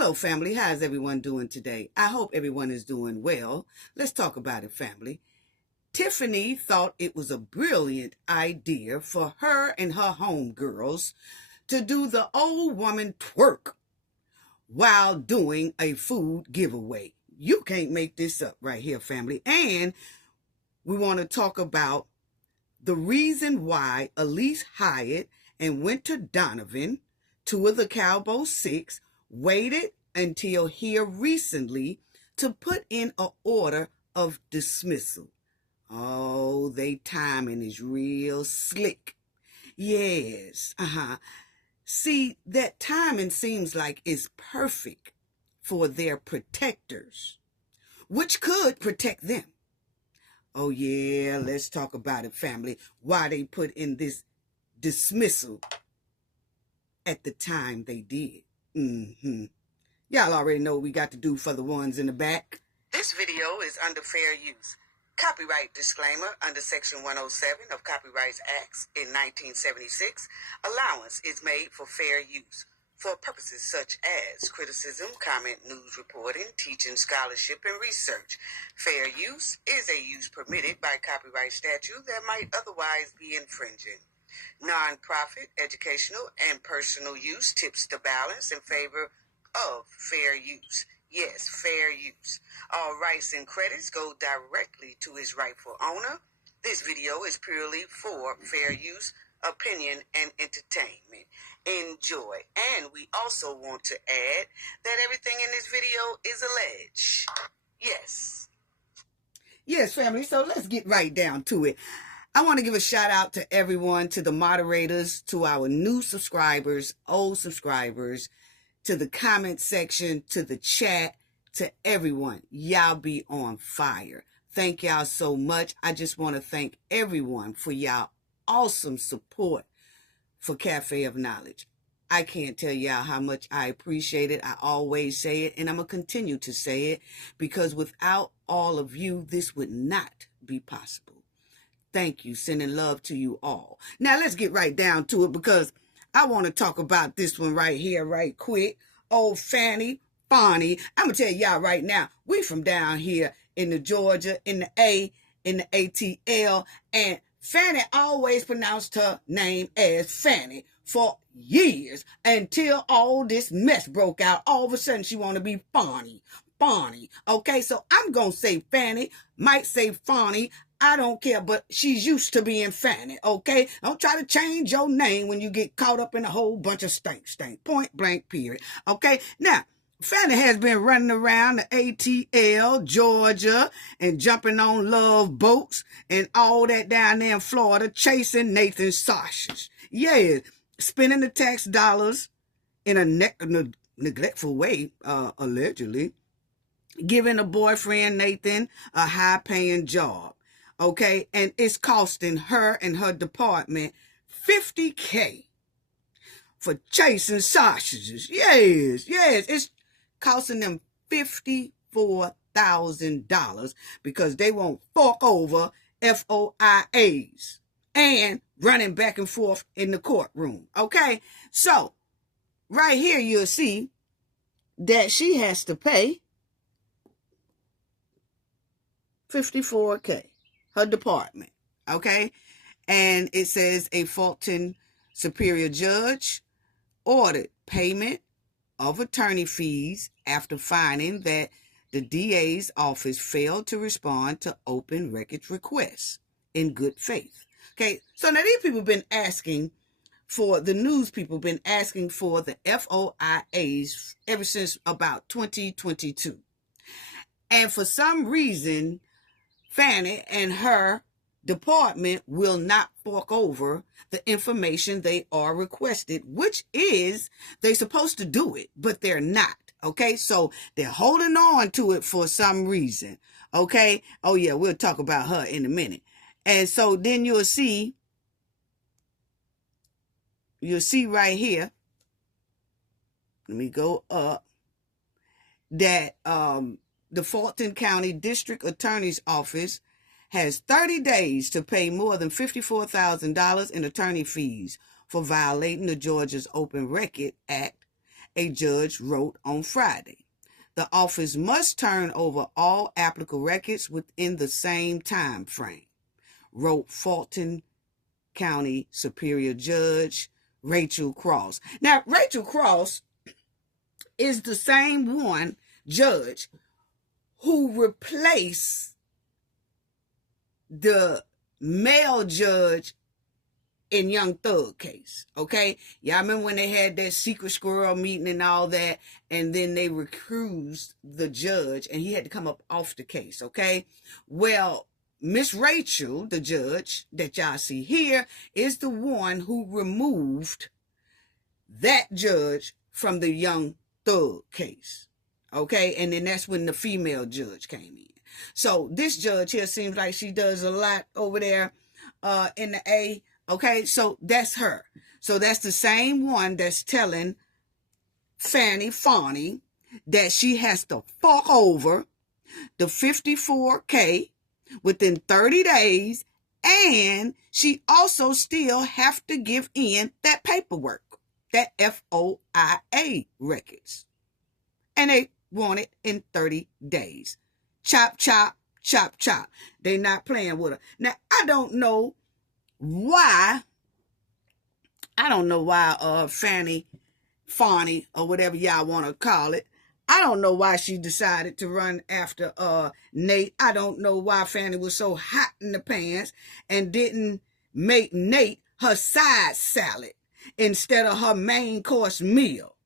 Hello, family. How's everyone doing today? I hope everyone is doing well. Let's talk about it, family. Tiffany thought it was a brilliant idea for her and her homegirls to do the old woman twerk while doing a food giveaway. You can't make this up right here, family. And we want to talk about the reason why Elise Hyatt and Winter Donovan, two of the Cowboy Six, waited until here recently to put in an order of dismissal. Oh, they timing is real slick. Yes, See, that timing seems like it's perfect for their protectors, which could protect them. Oh yeah, let's talk about it, family. Why they put in this dismissal at the time they did. Y'all already know what we got to do for the ones in the back. This video is under fair use. Copyright disclaimer under Section 107 of Copyrights Acts in 1976. Allowance is made for fair use for purposes such as criticism, comment, news reporting, teaching, scholarship, and research. Fair use is a use permitted by copyright statute that might otherwise be infringing. Non-profit, educational, and personal use tips the balance in favor of fair use. Yes, fair use. All rights and credits go directly to its rightful owner. This video is purely for fair use, opinion, and entertainment. Enjoy. And we also want to add that everything in this video is alleged. Yes. Yes, family. So let's get right down to it. I want to give a shout out to everyone, to the moderators, to our new subscribers, old subscribers, to the comment section, to the chat, to everyone. Y'all be on fire. Thank y'all so much. I just want to thank everyone for y'all awesome support for Cafe of Knowledge. I can't tell y'all how much I appreciate it. I always say it, and I'm going to continue to say it, because without all of you, this would not be possible. Thank you. Sending love to you all. Now, let's get right down to it, because I want to talk about this one right here, right quick. Old Fani. I'm going to tell y'all right now, we from down here in the Georgia, in the A, in the ATL, and Fani always pronounced her name as Fani for years until all this mess broke out. All of a sudden, she want to be Fani. Okay, so I'm going to say Fani, might say Fani. I don't care, but she's used to being Fani, okay? Don't try to change your name when you get caught up in a whole bunch of stink. Point blank, period. Okay? Now, Fani has been running around the ATL, Georgia, and jumping on love boats and all that down there in Florida, chasing Nathan Sausage. Yeah, spending the tax dollars in a neglectful way, allegedly, giving a boyfriend, Nathan, a high-paying job. Okay, and it's costing her and her department $50K for chasing sausages. Yes, it's costing them $54,000 because they won't fork over FOIAs and running back and forth in the courtroom. Okay, so right here you'll see that she has to pay $54K. Her department, okay? And it says a Fulton Superior Judge ordered payment of attorney fees after finding that the DA's office failed to respond to open records requests in good faith. Okay, so now these people have been asking for, the news people been asking for the FOIAs ever since about 2022. And for some reason, Fani and her department will not fork over the information they are requested, which is they're supposed to do it, but they're not. Okay, so they're holding on to it for some reason. Okay, oh yeah, we'll talk about her in a minute. And so then you'll see right here, let me go up, that the Fulton County District Attorney's Office has 30 days to pay more than $54,000 in attorney fees for violating the Georgia's Open Record Act, a judge wrote on Friday. The office must turn over all applicable records within the same time frame, wrote Fulton County Superior Judge Rachel Cross. Now, Rachel Cross is the same one judge who replaced the male judge in Young Thug case, okay? Y'all remember when they had that secret squirrel meeting and all that, and then they recused the judge, and he had to come up off the case, okay? Well, Miss Rachel, the judge that y'all see here, is the one who removed that judge from the Young Thug case, okay? And then that's when the female judge came in. So this judge here seems like she does a lot over there in the A. Okay, so that's her. So that's the same one that's telling Fani that she has to fork over the $54K within 30 days, and she also still have to give in that paperwork, that FOIA records. And they want it in 30 days. Chop, chop, chop, chop. They not playing with her. Now, I don't know why Fani, or whatever y'all want to call it, I don't know why she decided to run after Nate. I don't know why Fani was so hot in the pants and didn't make Nate her side salad instead of her main course meal.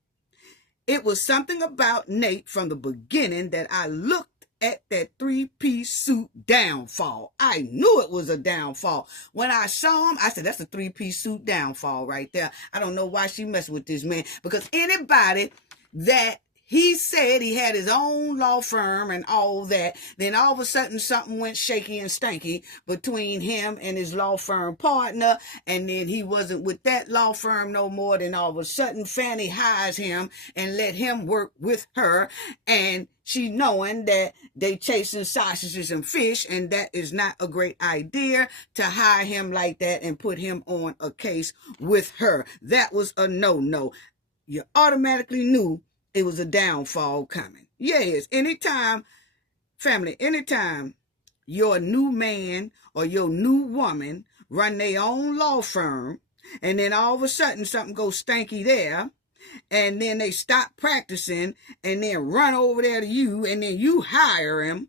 It was something about Nate from the beginning that I looked at that three-piece suit downfall. I knew it was a downfall. When I saw him, I said, that's a three-piece suit downfall right there. I don't know why she messed with this man, because anybody that he said he had his own law firm and all that, then all of a sudden something went shaky and stanky between him and his law firm partner, and then he wasn't with that law firm no more. Then all of a sudden Fani hires him and let him work with her, and she knowing that they chasing sausages and fish, and that is not a great idea to hire him like that and put him on a case with her. That was a no-no. You automatically knew it was a downfall coming. Yes, anytime your new man or your new woman run their own law firm, and then all of a sudden something goes stanky there, and then they stop practicing and then run over there to you, and then you hire him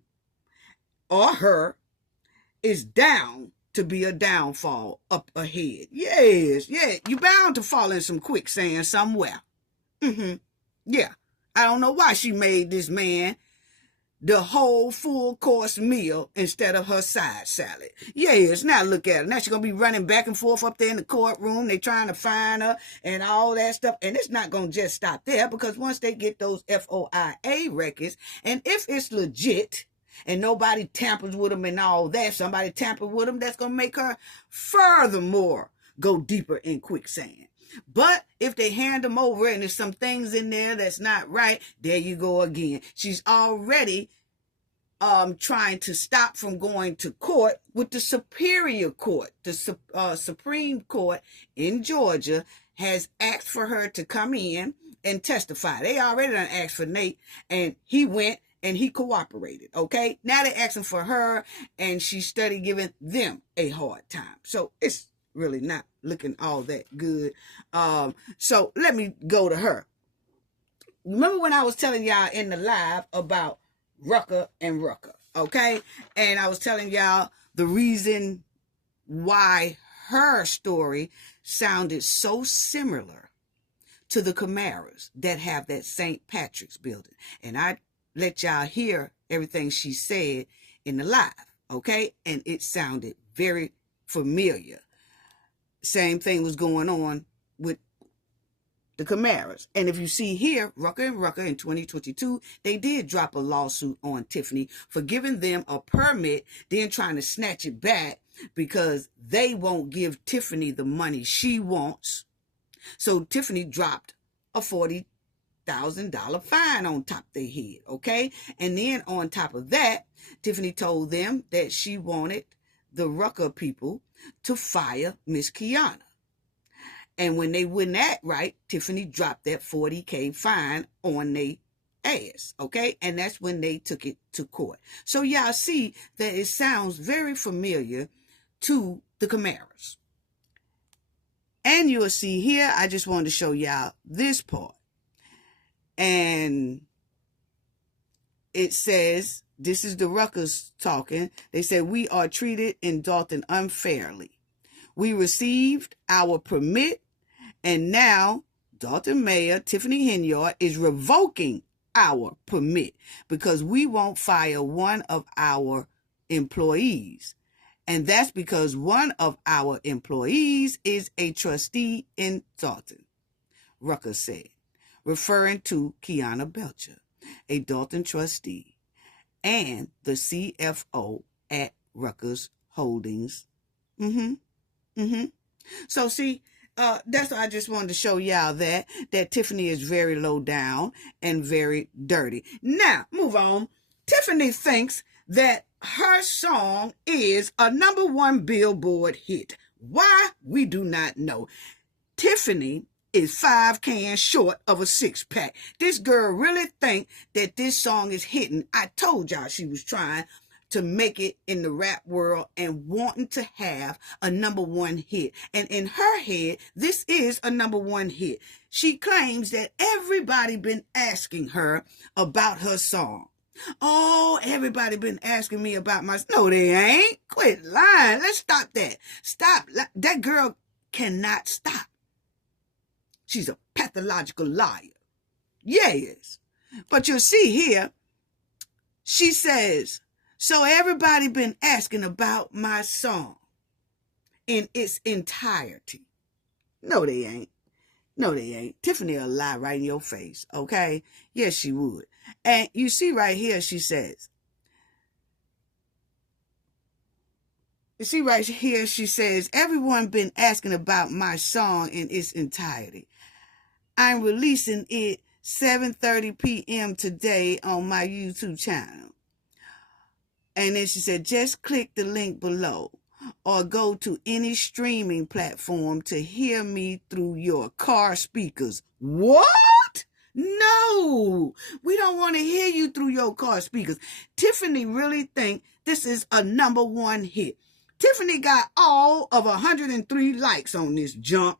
or her, is down to be a downfall up ahead. Yes, yeah, you're bound to fall in some quicksand somewhere. Yeah, I don't know why she made this man the whole full course meal instead of her side salad. Yes, now look at her. Now she's going to be running back and forth up there in the courtroom. They trying to find her and all that stuff. And it's not going to just stop there, because once they get those FOIA records, and if it's legit and nobody tampers with them and all that, somebody tampered with them, that's going to make her furthermore go deeper in quicksand. But if they hand them over and there's some things in there that's not right, there you go again. She's already trying to stop from going to court with the Superior Court. The Supreme Court in Georgia has asked for her to come in and testify. They already done asked for Nate, and he went and he cooperated, okay? Now they're asking for her, and she started giving them a hard time. So it's really not looking all that good. So let me go to her. Remember when I was telling y'all in the live about Rucker and Rucker, okay? And I was telling y'all the reason why her story sounded so similar to the Camaras that have that St. Patrick's building. And I let y'all hear everything she said in the live, okay? And it sounded very familiar. Same thing was going on with the Camaras. And if you see here, Rucker and Rucker in 2022, they did drop a lawsuit on Tiffany for giving them a permit, then trying to snatch it back because they won't give Tiffany the money she wants. So Tiffany dropped a $40,000 fine on top of their head, okay? And then on top of that, Tiffany told them that she wanted the Rucker people to fire Miss Kiana. And when they wouldn't act right, Tiffany dropped that $40,000 fine on their ass, okay? And that's when they took it to court. So y'all see that it sounds very familiar to the Camaras. And you'll see here, I just wanted to show y'all this part. And it says, this is the Ruckers talking. They said, we are treated in Dalton unfairly. We received our permit, and now Dalton Mayor Tiffany Henyard is revoking our permit because we won't fire one of our employees. And that's because one of our employees is a trustee in Dalton, Rucker said, referring to Kiana Belcher, a Dalton trustee, and the CFO at Ruckers Holdings. So see, that's why I just wanted to show y'all that Tiffany is very low down and very dirty. Now, move on. Tiffany thinks that her song is a #1 Billboard hit. Why? We do not know. Tiffany is 5 cans short of a 6-pack. This girl really think that this song is hitting. I told y'all she was trying to make it in the rap world and wanting to have a #1 hit. And in her head, this is a #1 hit. She claims that everybody been asking her about her song. Oh, everybody been asking me about my... No, they ain't. Quit lying. Let's stop that. Stop. That girl cannot stop. She's a pathological liar. Yes. But you'll see here, she says, so everybody been asking about my song in its entirety. No, they ain't. No, they ain't. Tiffany will lie right in your face, okay? Yes, she would. And you see right here, she says, everyone been asking about my song in its entirety. I'm releasing it 7:30 p.m. today on my YouTube channel. And then she said, just click the link below or go to any streaming platform to hear me through your car speakers. What? No, we don't want to hear you through your car speakers. Tiffany really think this is a #1 hit. Tiffany got all of 103 likes on this jump.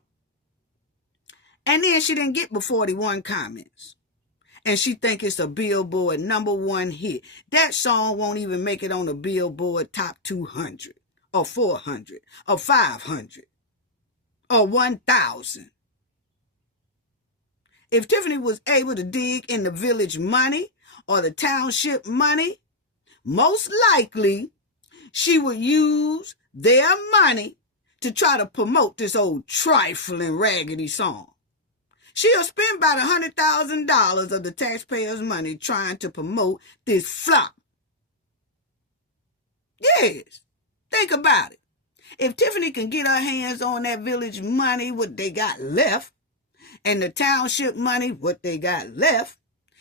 And then she didn't get but 41 comments. And she think it's a Billboard #1 hit. That song won't even make it on the Billboard top 200 or 400 or 500 or 1,000. If Tiffany was able to dig in the village money or the township money, most likely she would use their money to try to promote this old trifling raggedy song. She'll spend about $100,000 of the taxpayers' money trying to promote this flop. Yes, think about it. If Tiffany can get her hands on that village money, what they got left, and the township money, what they got left,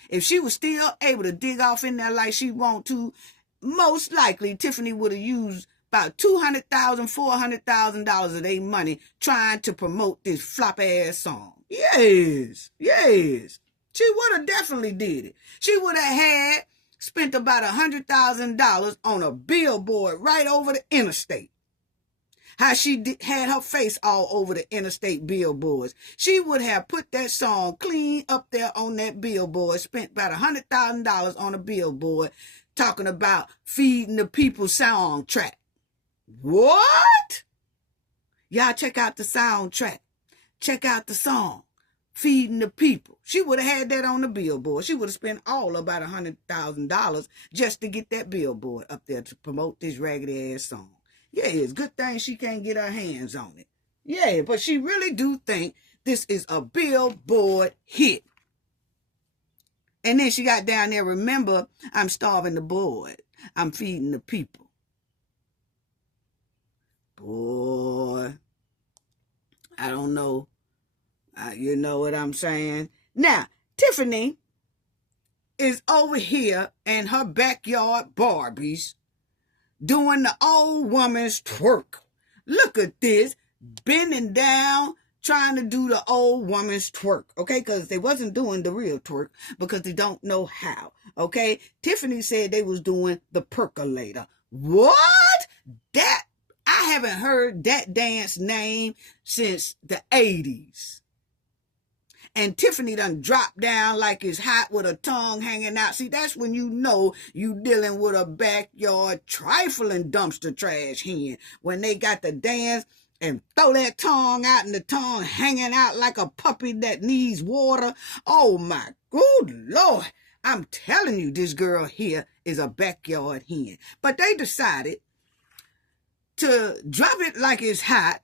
if she was still able to dig off in there like she want to, most likely Tiffany would have used about $200,000, $400,000 of their money trying to promote this flop-ass song. Yes. She would have definitely did it. She would have spent about $100,000 on a billboard right over the interstate. How she had her face all over the interstate billboards. She would have put that song clean up there on that billboard, spent about $100,000 on a billboard talking about feeding the people soundtrack. What? Y'all check out the soundtrack. Check out the song, Feeding the People. She would have had that on the billboard. She would have spent all about $100,000 just to get that billboard up there to promote this raggedy ass song. Yeah, it's a good thing she can't get her hands on it. Yeah, but she really do think this is a Billboard hit. And then she got down there, remember, I'm starving the board. I'm feeding the people. Boy, I don't know. You know what I'm saying? Now, Tiffany is over here in her backyard Barbies doing the old woman's twerk. Look at this, bending down, trying to do the old woman's twerk, okay? Because they wasn't doing the real twerk because they don't know how, okay? Tiffany said they was doing the percolator. What? That, I haven't heard that dance name since the 80s. And Tiffany done dropped down like it's hot with her tongue hanging out. See, that's when you know you dealing with a backyard trifling dumpster trash hen. When they got the dance and throw that tongue out and the tongue hanging out like a puppy that needs water. Oh my good Lord. I'm telling you, this girl here is a backyard hen. But they decided to drop it like it's hot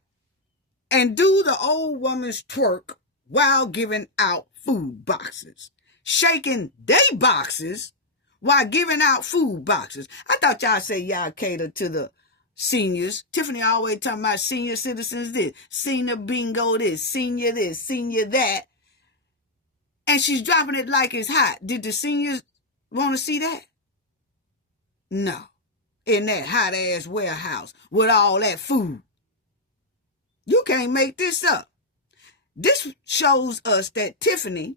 and do the old woman's twerk while giving out food boxes. Shaking day boxes while giving out food boxes. I thought y'all say y'all cater to the seniors. Tiffany always talking about senior citizens this, senior bingo this, senior that. And she's dropping it like it's hot. Did the seniors want to see that? No. In that hot ass warehouse with all that food. You can't make this up. This shows us that Tiffany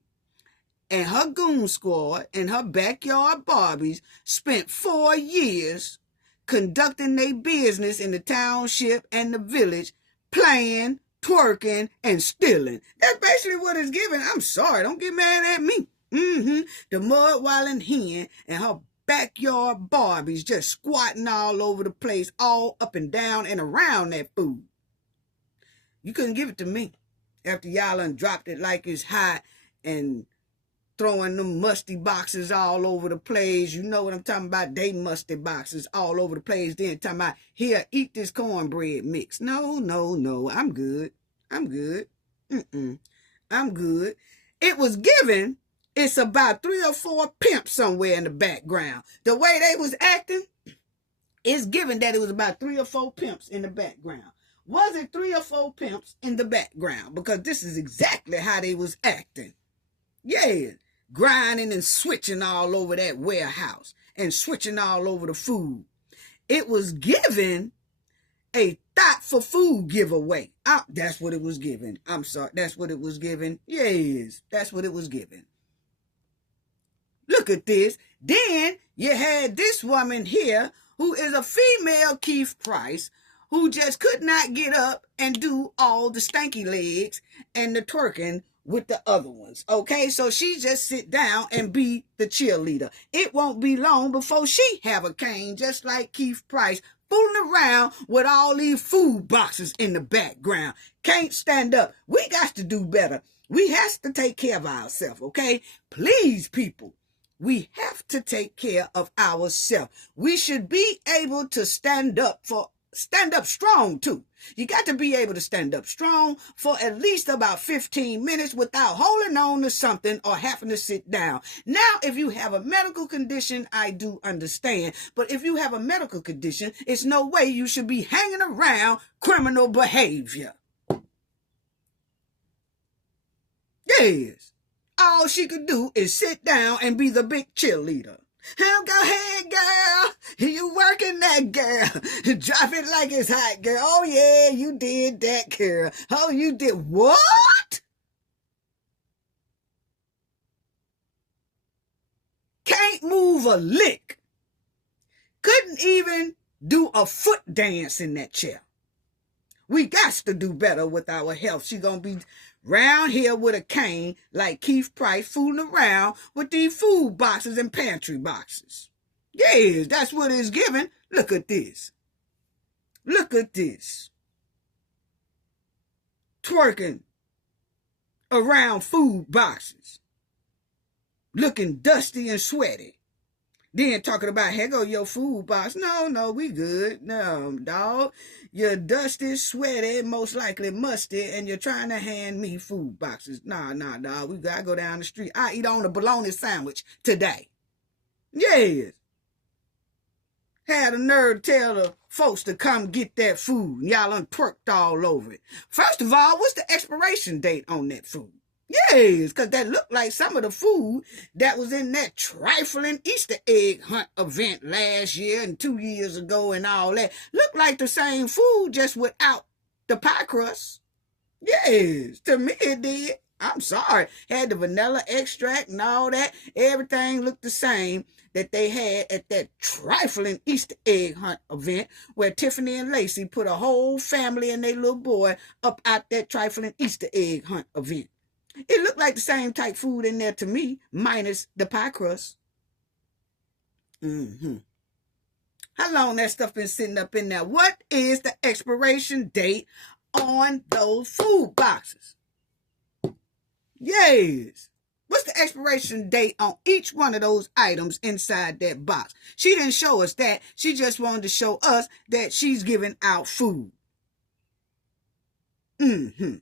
and her goon squad and her backyard Barbies spent 4 years conducting their business in the township and the village, playing, twerking, and stealing. That's basically what it's giving. I'm sorry, don't get mad at me. The mud-wallin' hen and her backyard Barbies just squatting all over the place, all up and down and around that food. You couldn't give it to me. After y'all done dropped it like it's hot and throwing them musty boxes all over the place. You know what I'm talking about? They musty boxes all over the place. Then talking about, here, eat this cornbread mix. No. I'm good. I'm good. It was given, it's about 3 or 4 pimps somewhere in the background. The way they was acting, it's given that it was about 3 or 4 pimps in the background. Was it 3 or 4 pimps in the background? Because this is exactly how they was acting. Yeah, grinding and switching all over that warehouse and switching all over the food. It was given a thought for food giveaway. That's what it was given. I'm sorry, that's what it was given. Yes, that's what it was given. Look at this. Then you had this woman here who is a female Keith Price, who just could not get up and do all the stanky legs and the twerking with the other ones. Okay, so she just sit down and be the cheerleader. It won't be long before she have a cane, just like Keith Price, fooling around with all these food boxes in the background. Can't stand up. We got to do better. We have to take care of ourselves, okay? Please, people. We have to take care of ourselves. We should be able to stand up strong too. You got to be able to stand up strong for at least about 15 minutes without holding on to something or having to sit down. Now, if you have a medical condition, I do understand. But if you have a medical condition, it's no way you should be hanging around criminal behavior. Yes. All she could do is sit down and be the big cheerleader. Go ahead, girl. You working that, girl. Drop it like it's hot, girl. Oh, yeah, you did that, girl. Oh, you did what? Can't move a lick. Couldn't even do a foot dance in that chair. We got to do better with our health. She gonna be round here with a cane like Keith Price fooling around with these food boxes and pantry boxes. Yes, that's what it's giving. Look at this. Look at this. Twerking around food boxes. Looking dusty and sweaty. Then talking about, here go your food box. No, we good. No, dog. You're dusty, sweaty, most likely musty, and you're trying to hand me food boxes. Nah, dog. We gotta go down the street. I eat on a bologna sandwich today. Yes. Had a nerve to tell the folks to come get that food. Y'all done twerked all over it. First of all, what's the expiration date on that food? Yes, because that looked like some of the food that was in that trifling Easter egg hunt event last year and 2 years ago and all that. Looked like the same food, just without the pie crust. Yes, to me it did. I'm sorry. Had the vanilla extract and all that. Everything looked the same that they had at that trifling Easter egg hunt event where Tiffany and Lacey put a whole family and their little boy up out that trifling Easter egg hunt event. It looked like the same type food in there to me, minus the pie crust. Mm-hmm. How long that stuff been sitting up in there? What is the expiration date on those food boxes? Yes. What's the expiration date on each one of those items inside that box? She didn't show us that. She just wanted to show us that she's giving out food. Mm-hmm.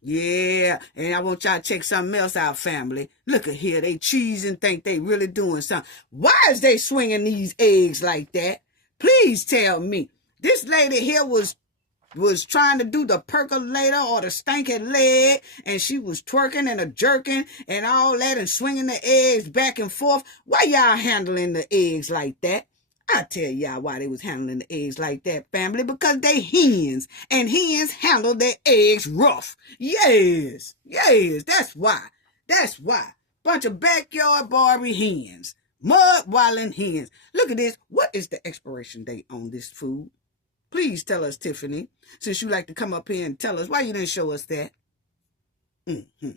Yeah, and I want y'all to check something else out, family. Look at here, they cheese and think they really doing something. Why is they swinging these eggs like that? Please tell me. This lady here was trying to do the percolator or the stinking leg, and she was twerking and a jerking and all that and swinging the eggs back and forth. Why y'all handling the eggs like that? I tell y'all why they was handling the eggs like that, family, because they hens, and hens handle their eggs rough. Yes, that's why. That's why. Bunch of backyard Barbie hens, mud-walling hens. Look at this. What is the expiration date on this food? Please tell us, Tiffany, since you like to come up here and tell us why you didn't show us that. Mm-hmm.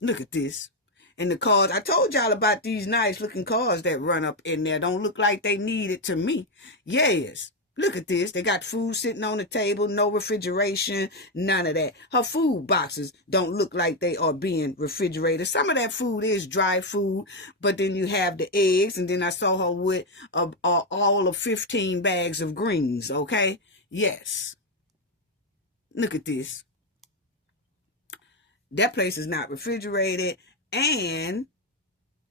Look at this. And the cars, I told y'all about these nice looking cars that run up in there. Don't look like they need it to me. Yes. Look at this. They got food sitting on the table, no refrigeration, none of that. Her food boxes don't look like they are being refrigerated. Some of that food is dry food, but then you have the eggs, and then I saw her with all of 15 bags of greens, okay? Yes. Look at this. That place is not refrigerated, and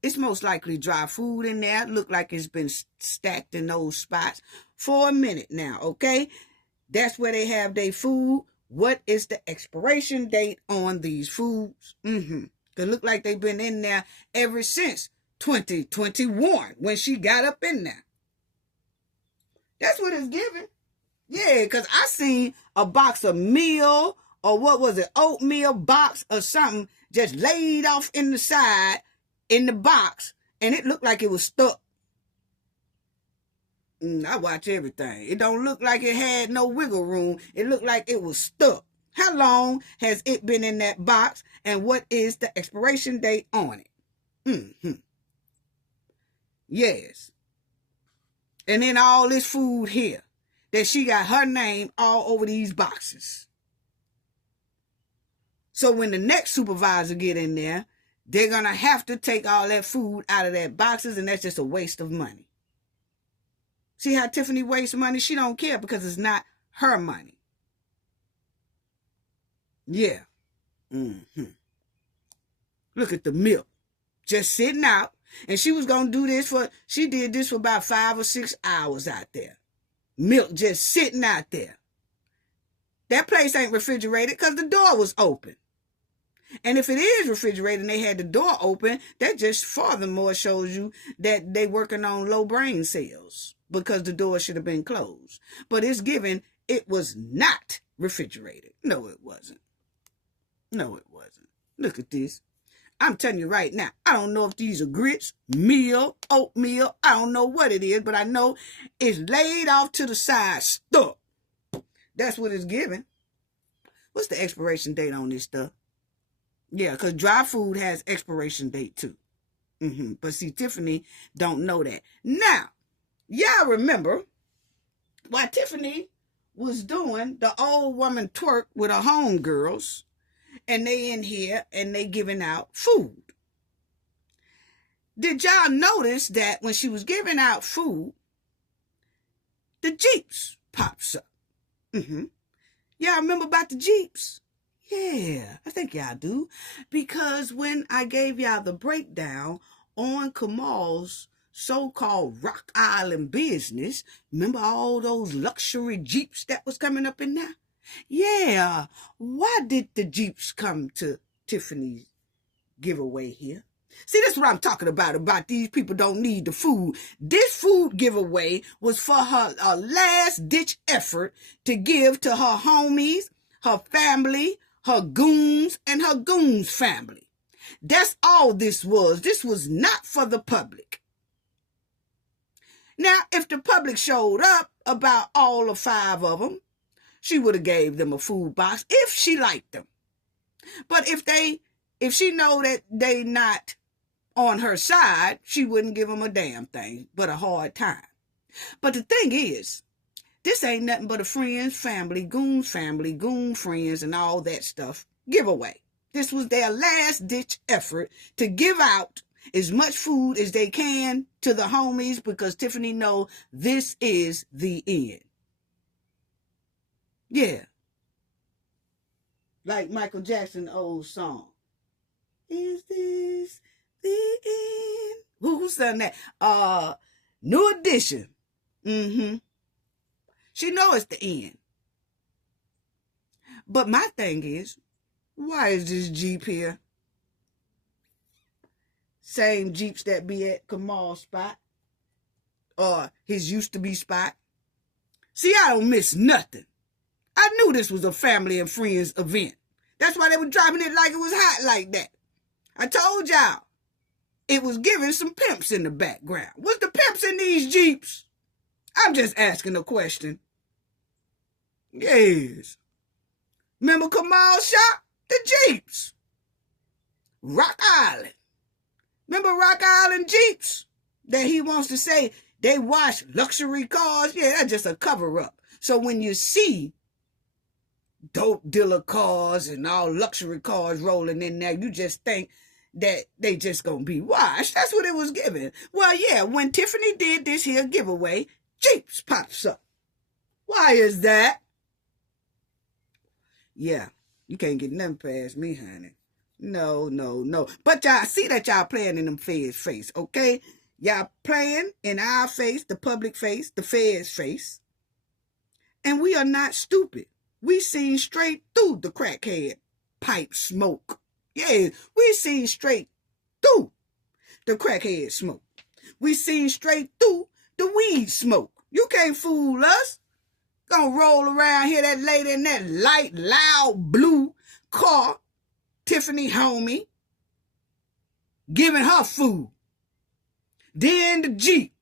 it's most likely dry food in there. Look like it's been stacked in those spots for a minute now, okay? That's where they have their food. What is the expiration date on these foods? They look like they've been in there ever since 2021 when she got up in there. That's what it's giving. Yeah, because I seen a box of meal, or what was it, oatmeal box or something, just laid off in the side in the box, and it looked like it was stuck. I watch everything. It don't look like it had no wiggle room. It looked like it was stuck. How long has it been in that box, and what is the expiration date on it? Yes. And then all this food here that she got her name all over these boxes. So when the next supervisor get in there, they're going to have to take all that food out of that boxes, and that's just a waste of money. See how Tiffany wastes money? She don't care because it's not her money. Yeah. Look at the milk. Just sitting out. And she was going to do this she did this for about 5 or 6 hours out there. Milk just sitting out there. That place ain't refrigerated because the door was open. And if it is refrigerated and they had the door open, that just furthermore shows you that they working on low brain cells because the door should have been closed. But it's given it was not refrigerated. No, it wasn't. No, it wasn't. Look at this. I'm telling you right now, I don't know if these are grits, meal, oatmeal. I don't know what it is, but I know it's laid off to the side, stuck. That's what it's given. What's the expiration date on this stuff? Yeah, because dry food has expiration date too. But see, Tiffany don't know that. Now, y'all remember why Tiffany was doing the old woman twerk with her homegirls, and they in here and they giving out food. Did y'all notice that when she was giving out food, the Jeeps pops up? Y'all remember about the Jeeps? Yeah, I think y'all do. Because when I gave y'all the breakdown on Kamal's so-called Rock Island business, remember all those luxury Jeeps that was coming up in there? Yeah, why did the Jeeps come to Tiffany's giveaway here? See, that's what I'm talking about these people don't need the food. This food giveaway was for her last-ditch effort to give to her homies, her family, her goons, and her goons' family. That's all this was. This was not for the public. Now, if the public showed up, about all of 5 of them, she would have gave them a food box if she liked them. But if she know that they not on her side, she wouldn't give them a damn thing but a hard time. But the thing is, this ain't nothing but a friends, family, goon friends, and all that stuff giveaway. This was their last-ditch effort to give out as much food as they can to the homies because Tiffany know this is the end. Yeah. Like Michael Jackson's old song. Is this the end? Who sang that? New Edition. She know it's the end. But my thing is, why is this Jeep here? Same Jeeps that be at Kamal's spot. Or his used-to-be spot. See, I don't miss nothing. I knew this was a family and friends event. That's why they were driving it like it was hot like that. I told y'all, it was giving some pimps in the background. Was the pimps in these Jeeps? I'm just asking a question. Yes. Remember Kamal's shop? The Jeeps. Rock Island. Remember Rock Island Jeeps? That he wants to say they wash luxury cars? Yeah, that's just a cover-up. So when you see dope dealer cars and all luxury cars rolling in there, you just think that they just gonna be washed. That's what it was giving. Well, yeah, when Tiffany did this here giveaway, Jeeps pops up. Why is that? Yeah, you can't get nothing past me, honey. No. But y'all see that y'all playing in them feds' face, okay? Y'all playing in our face, the public face, the feds' face. And we are not stupid. We seen straight through the crackhead pipe smoke. Yeah, we seen straight through the crackhead smoke. We seen straight through the weed smoke. You can't fool us. Gonna roll around here, that lady in that light, loud blue car, Tiffany homie, giving her food. Then the Jeep.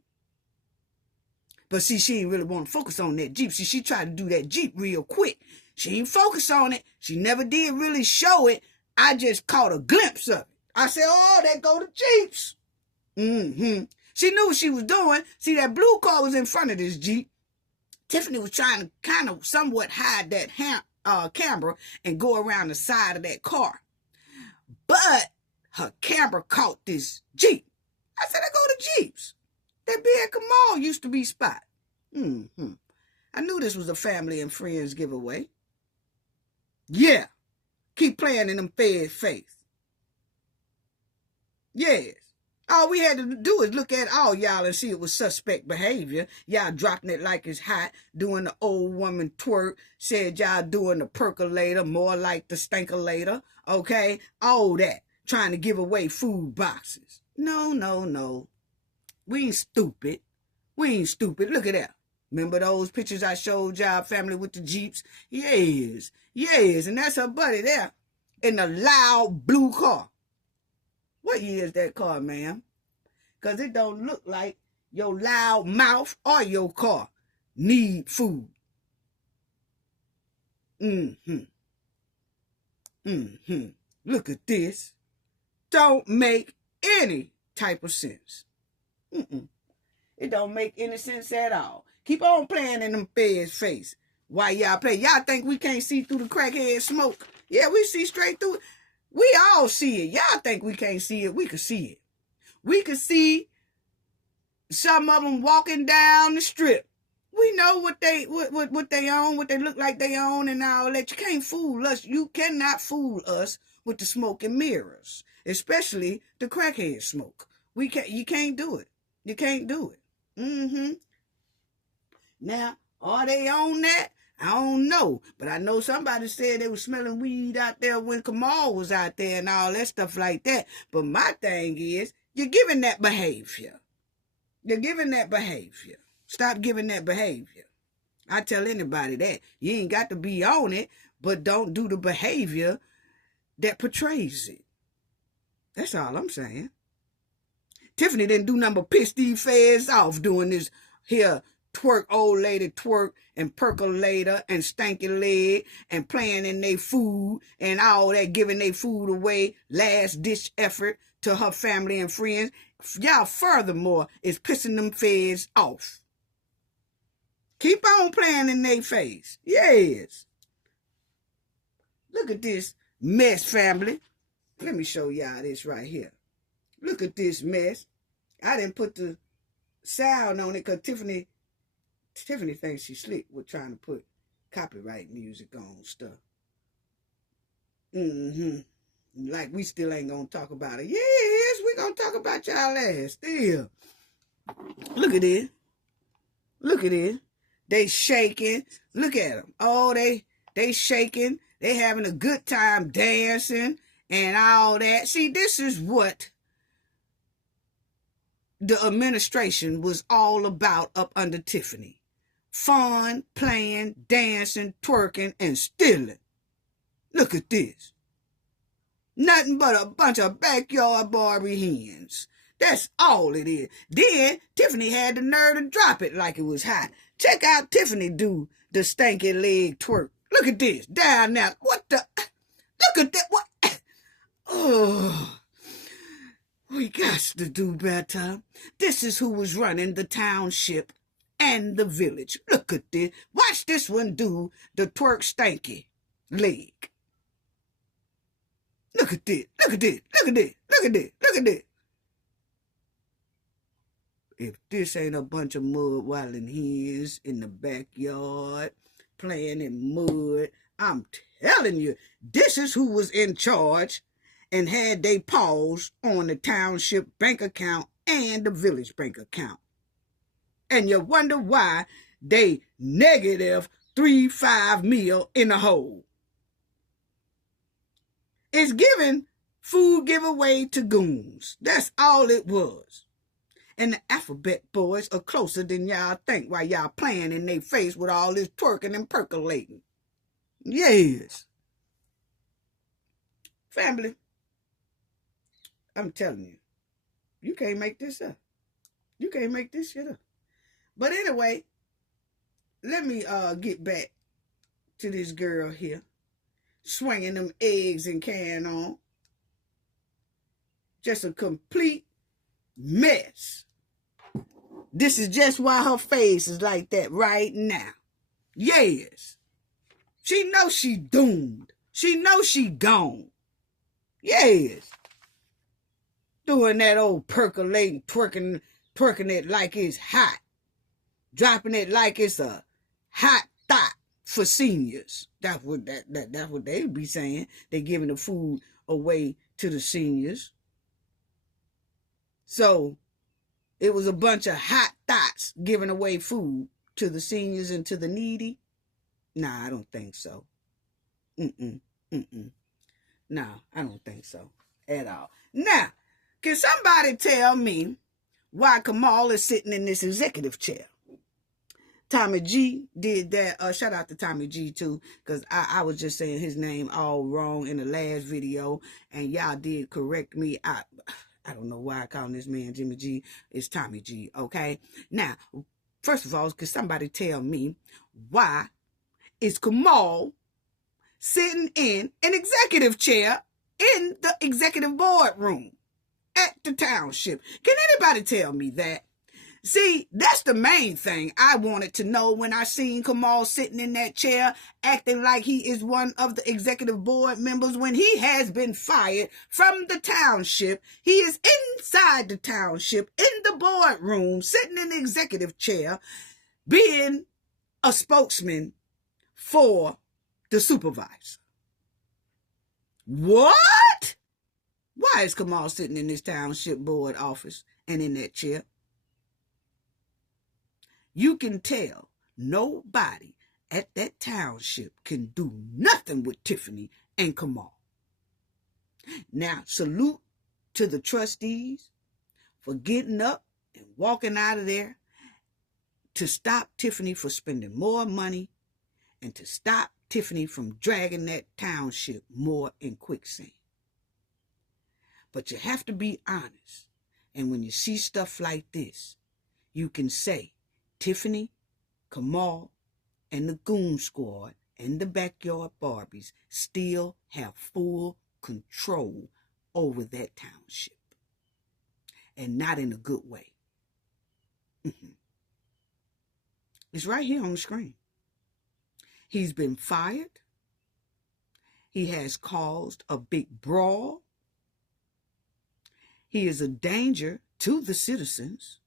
But see, she ain't really want to focus on that Jeep. See, she tried to do that Jeep real quick. She ain't focus on it. She never did really show it. I just caught a glimpse of it. I said, oh, there go the Jeeps. She knew what she was doing. See, that blue car was in front of this Jeep. Tiffany was trying to kind of somewhat hide that camera and go around the side of that car. But her camera caught this Jeep. I said, there go the Jeeps. That big Kamal used to be spot. I knew this was a family and friends giveaway. Yeah. Keep playing in them feds' face. Yes. All we had to do is look at all y'all and see it was suspect behavior. Y'all dropping it like it's hot, doing the old woman twerk, said y'all doing the percolator, more like the stinkulator, okay? All that, trying to give away food boxes. No. We ain't stupid. Look at that. Remember those pictures I showed y'all, family with the Jeeps? Yes, and that's her buddy there in the loud blue car. What year is that car, ma'am? Because it don't look like your loud mouth or your car need food. Look at this. Don't make any type of sense. It don't make any sense at all. Keep on playing in them feds' face. Why y'all play? Y'all think we can't see through the crackhead smoke? Yeah, we see straight through it. We all see it. Y'all think we can't see it? We can see it. We can see some of them walking down the strip. We know what they own, what they look like they own and all that. You can't fool us. You cannot fool us with the smoke and mirrors, especially the crackhead smoke. You can't do it. You can't do it. Now, are they on that? I don't know, but I know somebody said they were smelling weed out there when Kamal was out there and all that stuff like that. But my thing is, you're giving that behavior. You're giving that behavior. Stop giving that behavior. I tell anybody that. You ain't got to be on it, but don't do the behavior that portrays it. That's all I'm saying. Tiffany didn't do nothing but piss these feds off doing this here twerk, old lady twerk and percolator and stanky leg and playing in their food and all that, giving their food away, last ditch effort to her family and friends. Y'all furthermore is pissing them feds off. Keep on playing in their face. Yes. Look at this mess, family. Let me show y'all this right here. Look at this mess. I didn't put the sound on it because Tiffany thinks she's slick with trying to put copyright music on stuff. Like we still ain't gonna talk about it. Yes, we gonna talk about y'all ass still. Look at this. Look at this. They shaking. Look at them. Oh, they shaking. They having a good time dancing and all that. See, this is what the administration was all about up under Tiffany. Fun, playing, dancing, twerking, and stealing. Look at this. Nothing but a bunch of backyard Barbie hens. That's all it is. Then Tiffany had the nerve to drop it like it was hot. Check out Tiffany do the stanky leg twerk. Look at this. Down now. What the? Look at that. What? Oh. We got to do better. This is who was running the township and the village. Look at this. Watch this one do the twerk stanky leg. Look at this. Look at this. Look at this. Look at this. Look at this. If this ain't a bunch of mud wilding hens in the backyard playing in mud, I'm telling you, this is who was in charge and had they paws on the township bank account and the village bank account. And you wonder why they negative 3.5 mil in the hole. It's giving food giveaway to goons. That's all it was. And the alphabet boys are closer than y'all think while y'all playing in their face with all this twerking and percolating. Yes. Family, I'm telling you, you can't make this up. You can't make this shit up. But anyway, let me get back to this girl here, swinging them eggs and can on. Just a complete mess. This is just why her face is like that right now. Yes. She knows she doomed. She knows she gone. Yes. Doing that old percolating, twerking it like it's hot. Dropping it like it's a hot thought for seniors. That's what they be saying. They giving the food away to the seniors. So it was a bunch of hot thoughts giving away food to the seniors and to the needy. Nah, I don't think so. No, I don't think so at all. Now, can somebody tell me why Kamal is sitting in this executive chair? Tommy G did that. Shout out to Tommy G too, because I was just saying his name all wrong in the last video, and y'all did correct me. I don't know why I call this man Jimmy G. It's Tommy G, okay? Now, first of all, could somebody tell me why is Kamal sitting in an executive chair in the executive board room at the township? Can anybody tell me that? See, that's the main thing I wanted to know when I seen Kamal sitting in that chair acting like he is one of the executive board members when he has been fired from the township. He is inside the township in the boardroom sitting in the executive chair being a spokesman for the supervisor. What? Why is Kamal sitting in this township board office and in that chair? You can tell nobody at that township can do nothing with Tiffany and Kamal. Now, salute to the trustees for getting up and walking out of there to stop Tiffany from spending more money and to stop Tiffany from dragging that township more in quicksand. But you have to be honest. And when you see stuff like this, you can say Tiffany, Kamal, and the Goon Squad and the Backyard Barbies still have full control over that township. And not in a good way. It's right here on the screen. He's been fired. He has caused a big brawl. He is a danger to the citizens.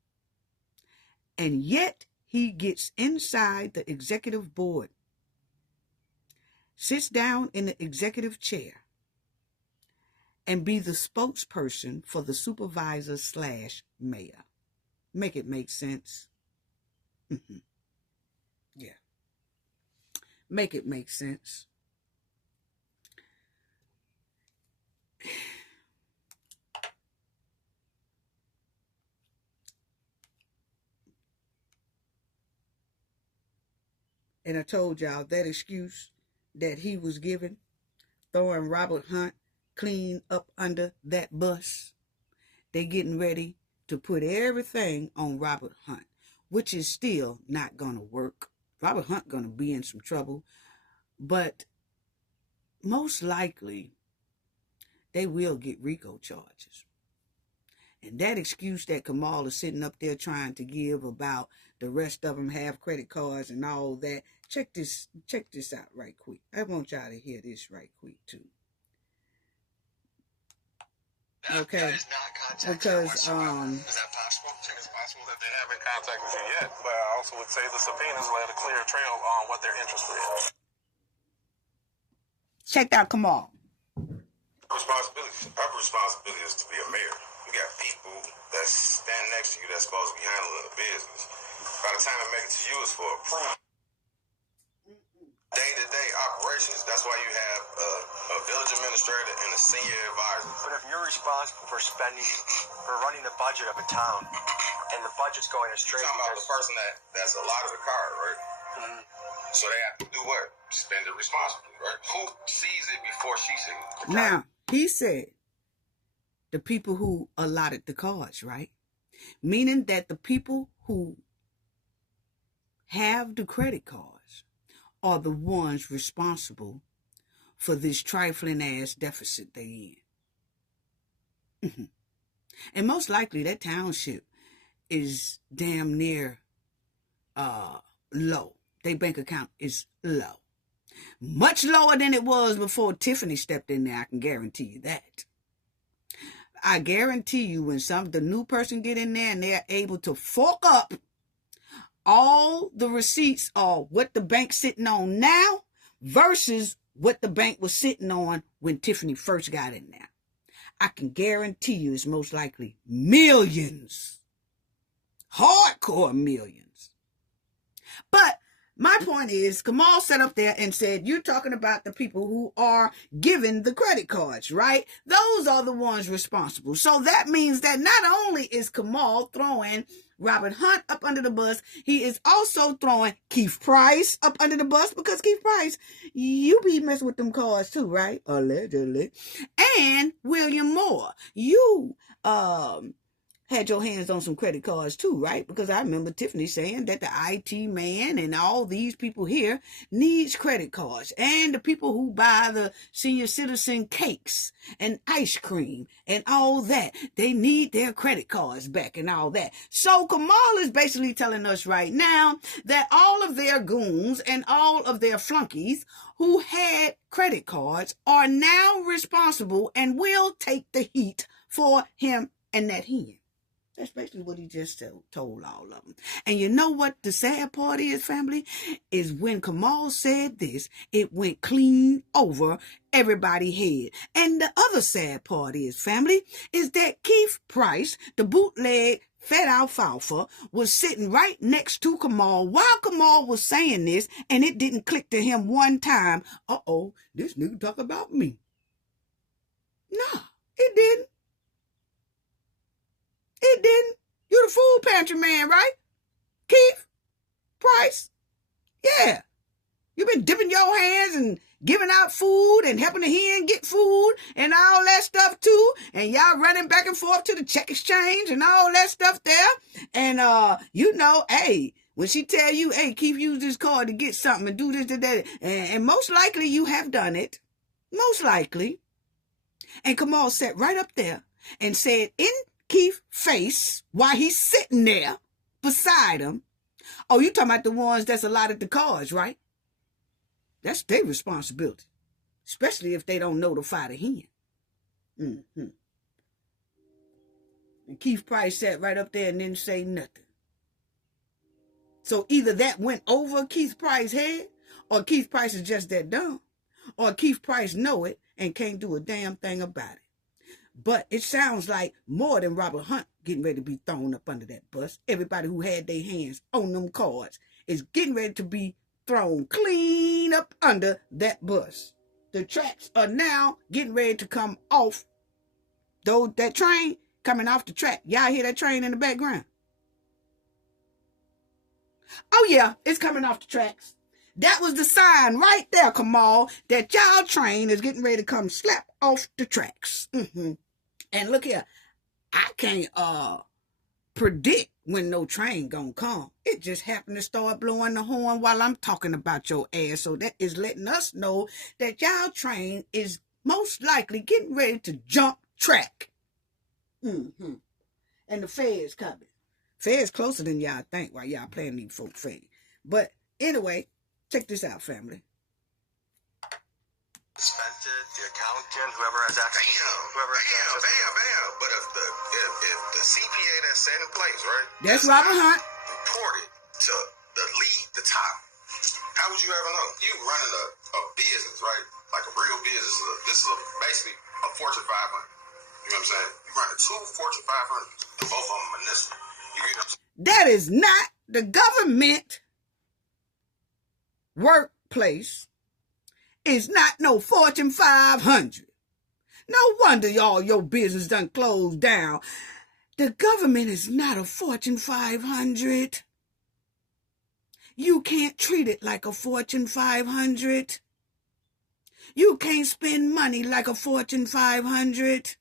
And yet he gets inside the executive board, sits down in the executive chair, and be the spokesperson for the supervisor/mayor. Make it make sense. Yeah. Make it make sense. And I told y'all that excuse that he was given, throwing Robert Hunt clean up under that bus. They getting ready to put everything on Robert Hunt, which is still not going to work. Robert Hunt going to be in some trouble, but most likely they will get RICO charges. And that excuse that Kamal is sitting up there trying to give about the rest of them have credit cards and all that. Check this out right quick. I want y'all to hear this right quick too. Okay. Is not contact because is that possible? I think it's possible that they haven't contacted you yet, but I also would say the subpoenas led a clear trail on what they're interested in. Check out Kamal. Our responsibility is to be a mayor. You got people that stand next to you that's supposed to be handling the business. By the time they make it to you, it's for approval. Day-to-day operations. That's why you have a village administrator and a senior advisor. But if you're responsible for running the budget of a town, and the budget's going astray, you're talking about the person that's a lot of the card, right? Mm-hmm. So they have to do what? Spend it responsibly, right? Who sees it before she sees it? Now, he said the people who allotted the cards, right? Meaning that the people who have the credit cards are the ones responsible for this trifling ass deficit they in. And most likely that township is damn near low. Their bank account is low. Much lower than it was before Tiffany stepped in there, I can guarantee you that. I guarantee you when the new person get in there and they're able to fork up all the receipts of what the bank's sitting on now versus what the bank was sitting on when Tiffany first got in there. I can guarantee you it's most likely millions. Hardcore millions. But my point is, Kamal sat up there and said, you're talking about the people who are giving the credit cards, right? Those are the ones responsible. So that means that not only is Kamal throwing Robert Hunt up under the bus, he is also throwing Keith Price up under the bus, because Keith Price, you be messing with them cards too, right? Allegedly. And William Moore, you had your hands on some credit cards too, right? Because I remember Tiffany saying that the IT man and all these people here needs credit cards. And the people who buy the senior citizen cakes and ice cream and all that, they need their credit cards back and all that. So Kamal is basically telling us right now that all of their goons and all of their flunkies who had credit cards are now responsible and will take the heat for him and that hen. That's basically what he just told all of them. And you know what the sad part is, family? Is when Kamal said this, it went clean over everybody's head. And the other sad part is, family, is that Keith Price, the bootleg fat alfalfa, was sitting right next to Kamal while Kamal was saying this, and it didn't click to him one time, uh-oh, this nigga talk about me. Nah, it didn't. It didn't. You the food pantry man, right? Keith Price? Yeah. You been dipping your hands and giving out food and helping the hen get food and all that stuff too. And y'all running back and forth to the check exchange and all that stuff there. And, hey, when she tell you, hey, Keith, use this card to get something and do this and that. And most likely you have done it. Most likely. And Kamal sat right up there and said in Keith's face while he's sitting there beside him, oh, you talking about the ones that's allotted the cards, right? That's their responsibility, especially if they don't notify the hen. Mm-hmm. And Keith Price sat right up there and didn't say nothing. So either that went over Keith Price's head, or Keith Price is just that dumb, or Keith Price know it and can't do a damn thing about it. But it sounds like more than Robert Hunt getting ready to be thrown up under that bus. Everybody who had their hands on them cards is getting ready to be thrown clean up under that bus. The tracks are now getting ready to come off. That train coming off the track. Y'all hear that train in the background? Oh yeah, it's coming off the tracks. That was the sign right there, Kamal, that y'all train is getting ready to come slap off the tracks. Mm-hmm. And look here, I can't predict when no train gonna come. It just happened to start blowing the horn while I'm talking about your ass. So that is letting us know that y'all train is most likely getting ready to jump track. Mm-hmm. And the Fed's coming. Fed's closer than y'all think while y'all playing these folk Fed. But anyway, check this out, family. Spent it, the accountant, whoever has access. Bam. But if the CPA that's set in place, right? That's Robert Hunt. Reported to the lead, the top. How would you ever know? You running a business, right? Like a real business. This is basically a Fortune 500. You know what I'm saying? You running two Fortune 500. Both of them municipal. You get what I'm saying? That is not the government workplace. It's not no Fortune 500. No wonder all your business done closed down. The government is not a Fortune 500. You can't treat it like a Fortune 500. You can't spend money like a Fortune 500.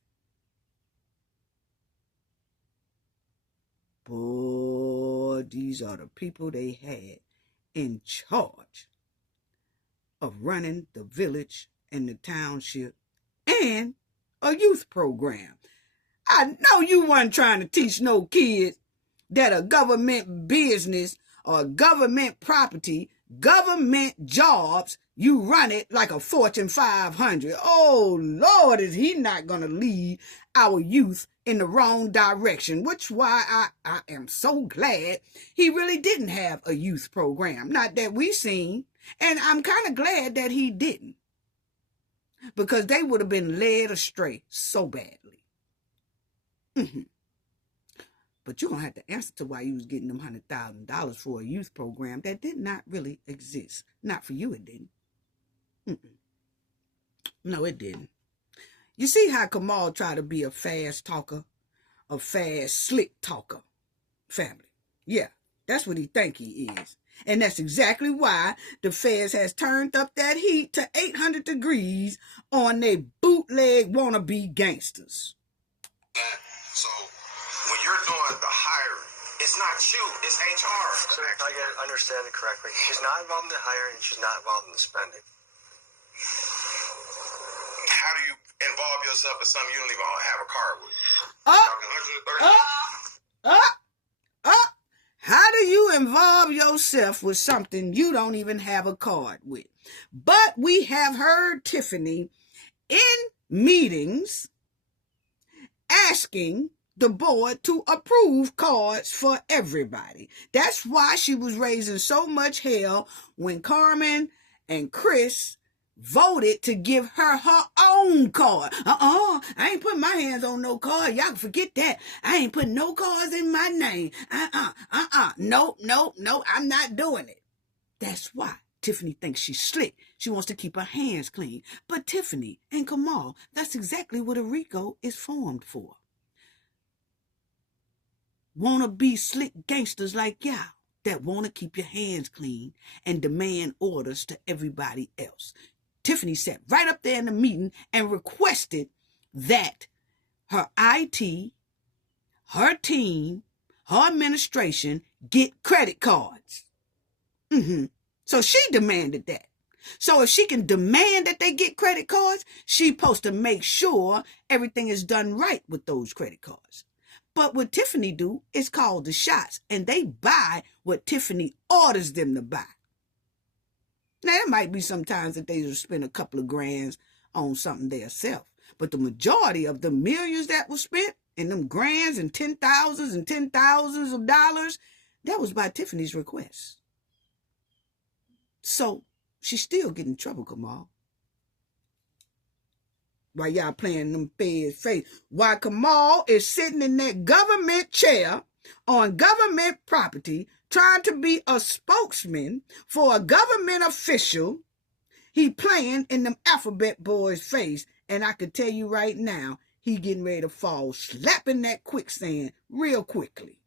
Boy, these are the people they had in charge of running the village and the township and a youth program. I know you weren't trying to teach no kids that a government business or government property, government jobs, you run it like a Fortune 500. Oh, Lord, is he not going to lead our youth in the wrong direction, which why I am so glad he really didn't have a youth program. Not that we seen. And I'm kind of glad that he didn't, because they would have been led astray so badly. Mm-hmm. But you're going to have to answer to why you was getting them $100,000 for a youth program that did not really exist. Not for you, it didn't. Mm-mm. No, it didn't. You see how Kamal tried to be a fast talker, a fast, slick talker, family. Yeah, that's what he think he is. And that's exactly why the feds has turned up that heat to 800 degrees on their bootleg wannabe gangsters. So when you're doing the hiring, it's not you, it's HR. So if I understand it correctly, she's not involved in the hiring, she's not involved in the spending. How do you involve yourself in something you don't even have a card with? How do you involve yourself with something you don't even have a card with? But we have heard Tiffany in meetings asking the board to approve cards for everybody. That's why she was raising so much hell when Carmen and Chris voted to give her her own card. I ain't putting my hands on no card. Y'all can forget that. I ain't putting no cards in my name. No, I'm not doing it. That's why Tiffany thinks she's slick. She wants to keep her hands clean. But Tiffany and Kamal, that's exactly what a RICO is formed for. Wanna be slick gangsters like y'all that wanna keep your hands clean and demand orders to everybody else. Tiffany sat right up there in the meeting and requested that her IT, her team, her administration get credit cards. So she demanded that. So if she can demand that they get credit cards, she's supposed to make sure everything is done right with those credit cards. But what Tiffany do is call the shots, and they buy what Tiffany orders them to buy. Now, there might be sometimes that they just spend a couple of grands on something themselves, but the majority of the millions that was spent, and them grands and 10,000s and 10,000s of dollars, that was by Tiffany's request. So she's still getting in trouble, Kamal. While y'all playing them feds' face. While Kamal is sitting in that government chair on government property trying to be a spokesman for a government official, he playing in them alphabet boys' face. And I can tell you right now, he getting ready to fall slapping that quicksand real quickly.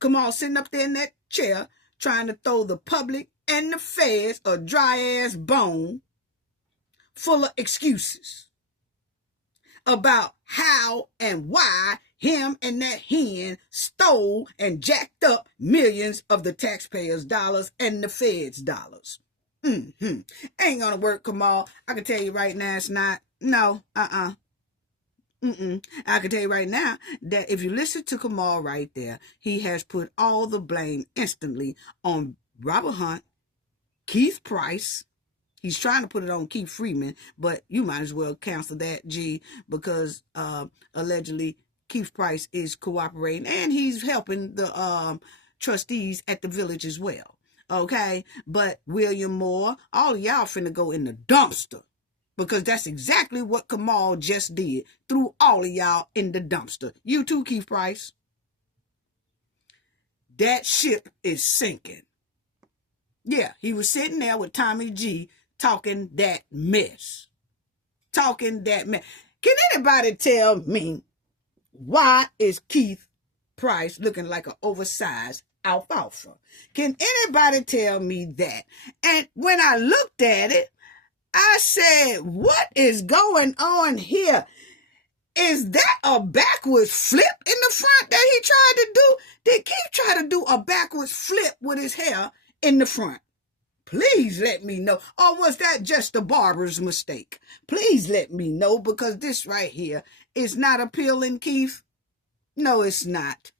Kamal sitting up there in that chair trying to throw the public and the feds a dry-ass bone full of excuses about how and why him and that hen stole and jacked up millions of the taxpayers' dollars and the feds' dollars. Ain't gonna work, Kamal. I can tell you right now it's not. No, I can tell you right now that if you listen to Kamal right there, he has put all the blame instantly on Robert Hunt, Keith Price. He's trying to put it on Keith Freeman, but you might as well cancel that, G, because allegedly Keith Price is cooperating and he's helping the trustees at the village as well. Okay? But William Moore, all of y'all finna go in the dumpster. Because that's exactly what Kamal just did. Threw all of y'all in the dumpster. You too, Keith Price. That ship is sinking. Yeah, he was sitting there with Tommy G talking that mess. Can anybody tell me why is Keith Price looking like an oversized alfalfa? Can anybody tell me that? And when I looked at it, I said, what is going on here? Is that a backwards flip in the front that he tried to do? Did Keith try to do a backwards flip with his hair in the front? Please let me know. Or was that just a barber's mistake? Please let me know, because this right here is not appealing, Keith. No, it's not.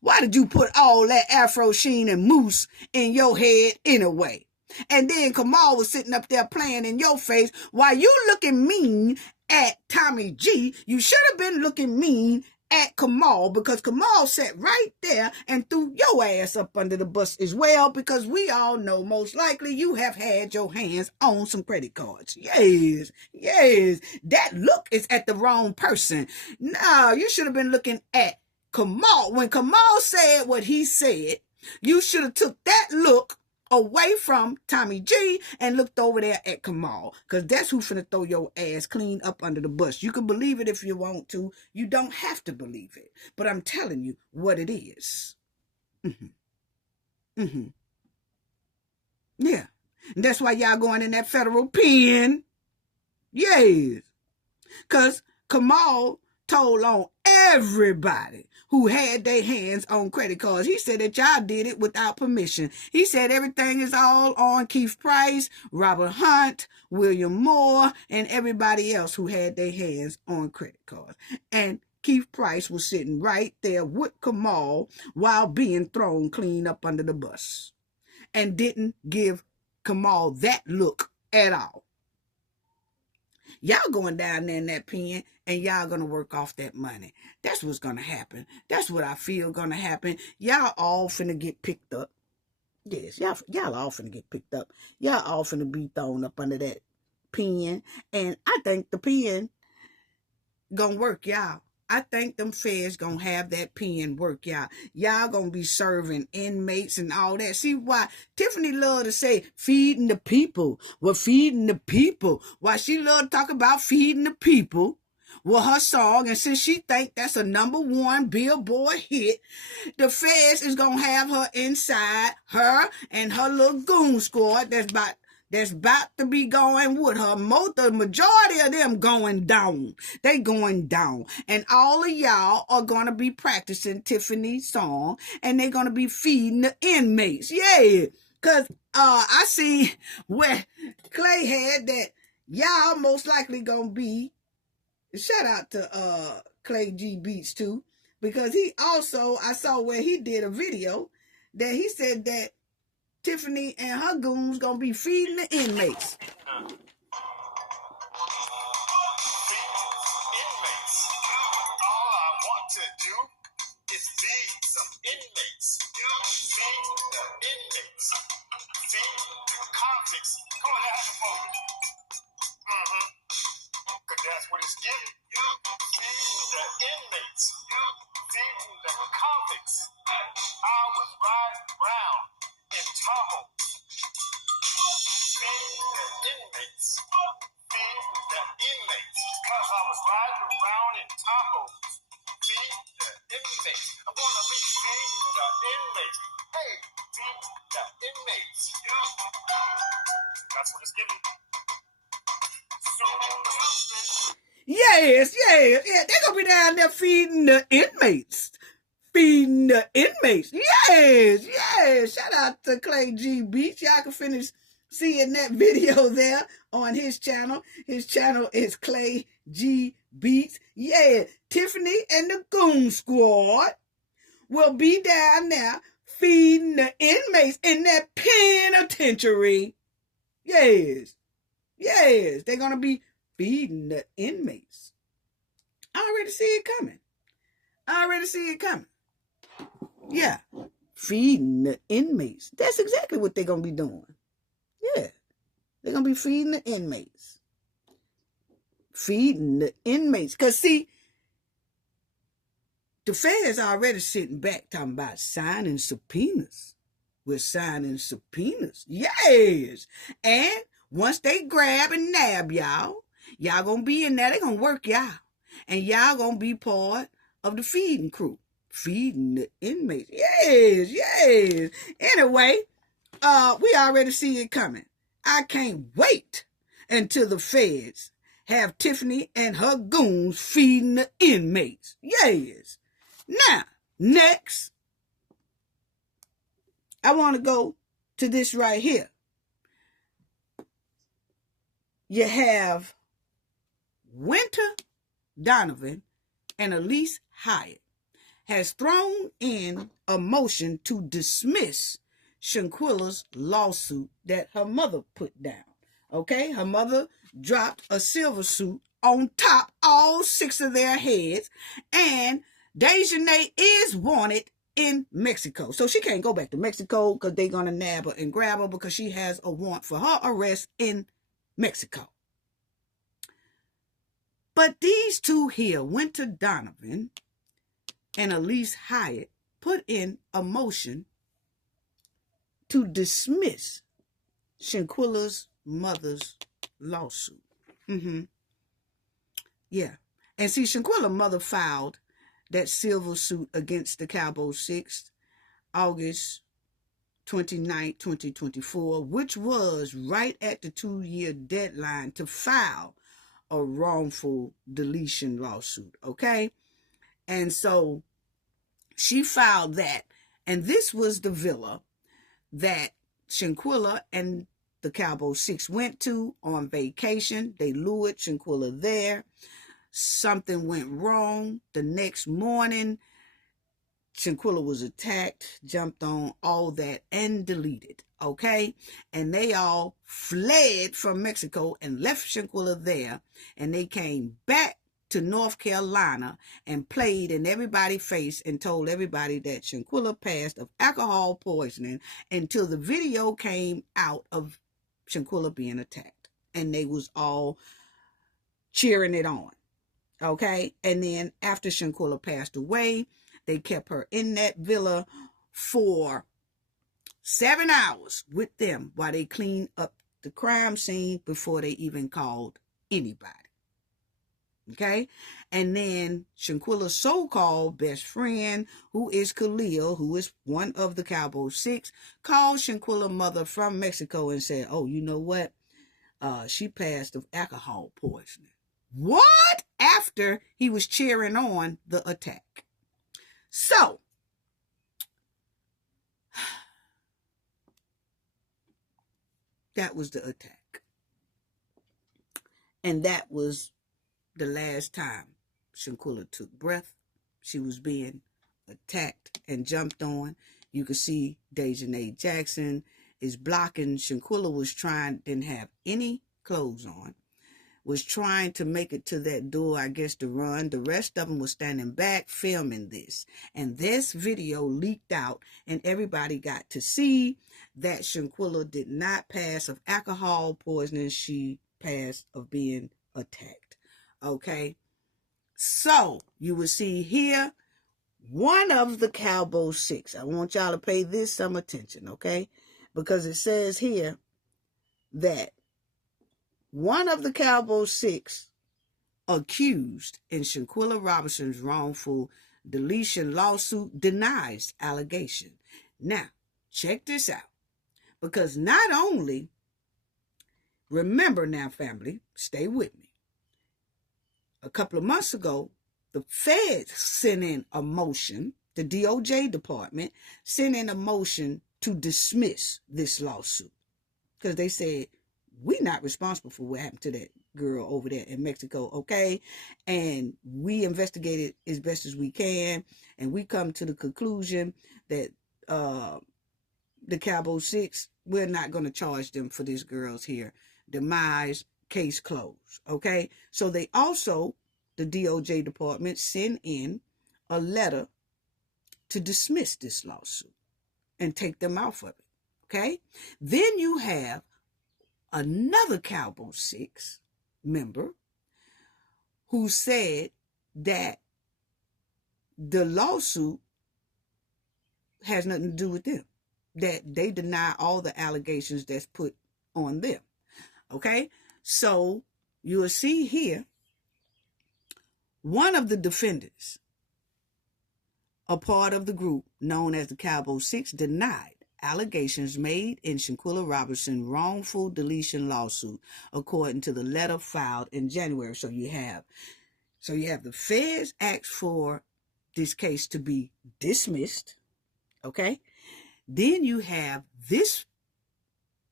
Why did you put all that Afro Sheen and mousse in your head anyway? And then Kamal was sitting up there playing in your face while you looking mean at Tommy G. You should have been looking mean at Kamal, because Kamal sat right there and threw your ass up under the bus as well, because we all know most likely you have had your hands on some credit cards. Yes. That look is at the wrong person. No, you should have been looking at Kamal. When Kamal said what he said, you should have took that look away from Tommy G and looked over there at Kamal, because that's who's finna throw your ass clean up under the bus. You can believe it if you want to. You don't have to believe it. But I'm telling you what it is. Yeah. And that's why y'all going in that federal pen. Yes. Because Kamal told on everybody who had their hands on credit cards. He said that y'all did it without permission. He said everything is all on Keith Price, Robert Hunt, William Moore, and everybody else who had their hands on credit cards. And Keith Price was sitting right there with Kamal while being thrown clean up under the bus, and didn't give Kamal that look at all. Y'all going down there in that pen, and y'all going to work off that money. That's what's going to happen. That's what I feel going to happen. Y'all all finna get picked up. Yes, y'all all finna get picked up. Y'all all finna be thrown up under that pen. And I think the pen gonna work, y'all. I think them feds gonna have that pen work, y'all. Y'all gonna be serving inmates and all that. See why Tiffany love to say feeding the people. Well, feeding the people. Why she love to talk about feeding the people with her song. And since she think that's a #1 Billboard hit, the feds is gonna have her inside, her and her little goon squad that's about to be going with her. The majority of them going down. They going down. And all of y'all are going to be practicing Tiffany's song, and they're going to be feeding the inmates. Yeah. Because I see where Clay had that y'all most likely going to be. Shout out to Clay G Beats too. Because he also, I saw where he did a video that he said that Tiffany and her goons gonna be feeding the inmates. All I want to do is feed some inmates. Feed the inmates. Feed the convicts. Come on, let's have a moment. Because that's what it's giving. Feed the inmates. Feed the convicts. I was riding around in Tahoe. Feed the inmates. Feed the inmates. Because I was riding around in Tahoe. Feed the inmates. I'm going to be feeding the inmates. Hey, feed the inmates. That's what it's giving. Yes. They're gonna be down there feeding the inmates. Feeding the inmates. Yes. Shout out to Clay G Beats. Y'all can finish seeing that video there on his channel. His channel is Clay G Beats. Yeah, Tiffany and the Goon Squad will be down there feeding the inmates in that penitentiary. Yes. They're going to be feeding the inmates. I already see it coming. Yeah. Feeding the inmates. That's exactly what they're going to be doing. Yeah. They're going to be feeding the inmates. Because, see, the feds are already sitting back talking about signing subpoenas. We're signing subpoenas. Yes. And once they grab and nab y'all going to be in there. They're going to work y'all. And y'all going to be part of the feeding crew. Feeding the inmates. Yes. Anyway, we already see it coming. I can't wait until the feds have Tiffany and her goons feeding the inmates. Yes. Now, next, I want to go to this right here. You have Winter Donovan and Elise Hyatt has thrown in a motion to dismiss Shanquella's lawsuit that her mother put down. Okay, her mother dropped a silver suit on top all 6 of their heads, and Dejanay is wanted in Mexico. So she can't go back to Mexico because they're going to nab her and grab her because she has a warrant for her arrest in Mexico. But these two here, Winter Donovan and Elise Hyatt, put in a motion to dismiss Shanquella's mother's lawsuit. Yeah. And see, Shanquella's mother filed that silver suit against the Cowboy 6, August 29, 2024, which was right at the 2-year deadline to file a wrongful deletion lawsuit. Okay. And so she filed that. And this was the villa that Shanquella and the Cowboy 6 went to on vacation. They lured Shanquella there. Something went wrong. The next morning, Shanquella was attacked, jumped on, all that, and deleted. Okay? And they all fled from Mexico and left Shanquella there. And they came back to North Carolina and played in everybody's face and told everybody that Shanquella passed of alcohol poisoning until the video came out of Shanquella being attacked. And they was all cheering it on. Okay? And then after Shanquella passed away, they kept her in that villa for 7 hours with them while they cleaned up the crime scene before they even called anybody. Okay? And then Shanquella's so-called best friend, who is Khalil, who is one of the Cowboy Six, called Shanquella's mother from Mexico and said, oh, you know what? She passed of alcohol poisoning. What? After he was cheering on the attack. So, that was the attack. And that was the last time Shanquella took breath. She was being attacked and jumped on. You could see Dejanay Jackson is blocking. Shanquella was didn't have any clothes on, was trying to make it to that door, I guess, to run. The rest of them was standing back filming this. And this video leaked out, and everybody got to see that Shanquella did not pass of alcohol poisoning. She passed of being attacked. Okay? So, you will see here, one of the Cowboy Six. I want y'all to pay this some attention, okay? Because it says here that one of the Cowboy Six accused in Shanquella Robinson's wrongful deletion lawsuit denies allegation. Now, check this out. Because not only, remember now, family, stay with me. A couple of months ago, the feds sent in a motion, the DOJ department sent in a motion to dismiss this lawsuit. Because they said, we're not responsible for what happened to that girl over there in Mexico, okay? And we investigated as best as we can, and we come to the conclusion that the Cowboy Six, we're not going to charge them for this girl's here demise, case closed, okay? So they also, the DOJ department, sent in a letter to dismiss this lawsuit and take them off of it, okay? Then you have another Cowboy Six member who said that the lawsuit has nothing to do with them, that they deny all the allegations that's put on them. Okay, so you'll see here, one of the defendants, a part of the group known as the Cowboy Six, denied allegations made in Shanquella Robinson's wrongful deletion lawsuit, according to the letter filed in January. So you have the feds asked for this case to be dismissed. Okay, then you have this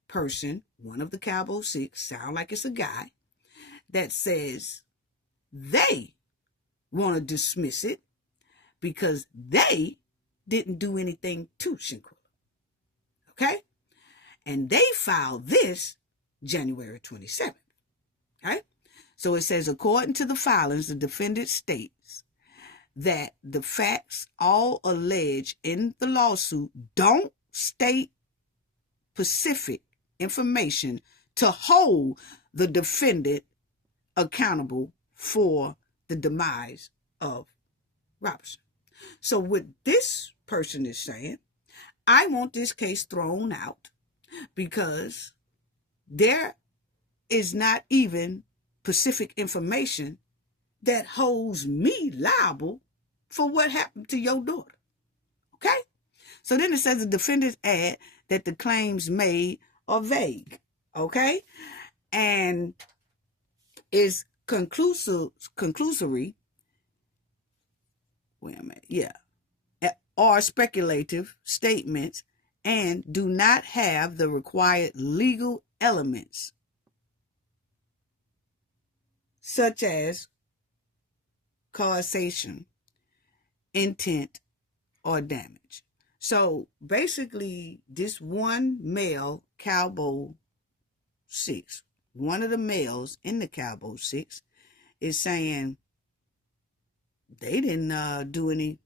person, one of the Cowboy Six, sound like it's a guy, that says they want to dismiss it because they didn't do anything to Shanquella. Okay? And they filed this January 27th. Okay? So it says, according to the filings, the defendant states that the facts all alleged in the lawsuit don't state specific information to hold the defendant accountable for the demise of Robinson. So what this person is saying, I want this case thrown out because there is not even specific information that holds me liable for what happened to your daughter. Okay? So then it says the defendants add that the claims made are vague. Okay? And is conclusory. Wait a minute. Yeah. Are speculative statements and do not have the required legal elements, such as causation, intent, or damage. So basically, this one male Cowboy Six, one of the males in the Cowboy Six, is saying they didn't do anything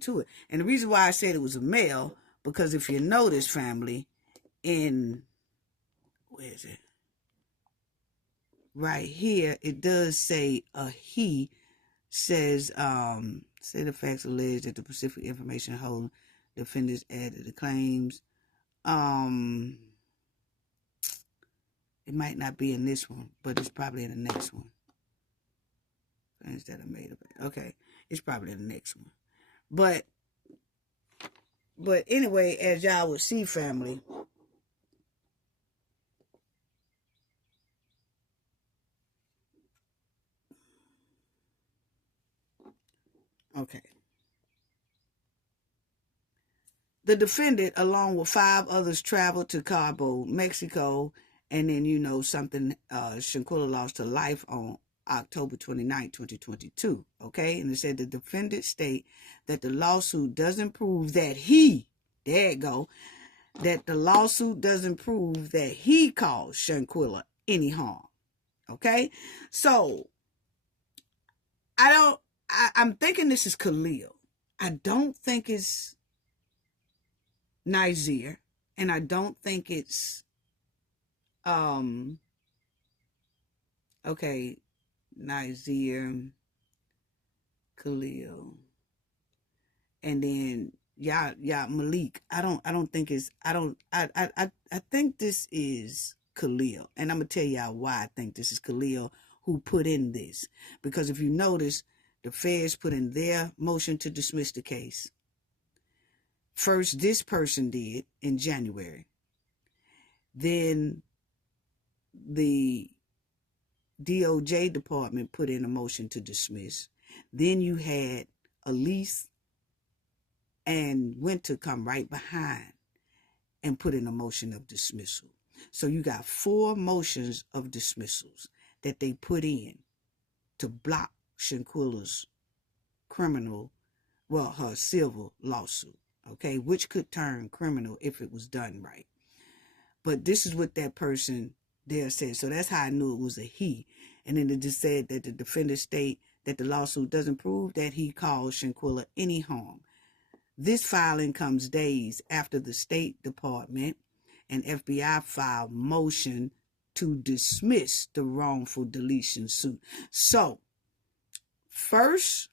to it. And the reason why I said it was a male, because if you notice, family, in, where is it? Right here, it does say he says, say the facts alleged that the specific information hold defendants added the claims. It might not be in this one, but it's probably in the next one. Things that are made of it. Okay, it's probably in the next one. But anyway, as y'all would see, family, okay. The defendant, along with 5 others, traveled to Cabo, Mexico, and then, Shanquella lost her life on October 29, 2022, okay? And it said the defendant state that the lawsuit doesn't prove that that the lawsuit doesn't prove that he caused Shanquella any harm, okay? So, I'm thinking this is Khalil. I don't think it's Nazir, and I don't think it's okay, Nazir, Khalil, and then Malik. I think this is Khalil, and I'm gonna tell y'all why I think this is Khalil who put in this, because if you notice, the feds put in their motion to dismiss the case. First, this person did in January. Then the DOJ department put in a motion to dismiss. Then you had Elise and Winter come right behind and put in a motion of dismissal. So you got 4 motions of dismissals that they put in to block Shanquella's her civil lawsuit, okay, which could turn criminal if it was done right. But this is what that person there said. So that's how I knew it was a he. And then it just said that the defendant state that the lawsuit doesn't prove that he caused Shanquella any harm. This filing comes days after the State Department and FBI filed motion to dismiss the wrongful deletion suit. So, first,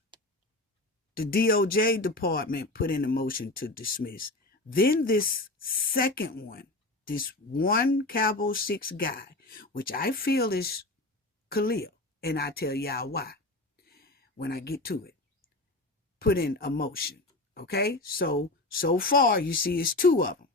the DOJ department put in a motion to dismiss. Then this second one, this one Cabo 6 guy, which I feel is Khalil, and I tell y'all why when I get to it, put in a motion. Okay, so far you see it's 2 of them.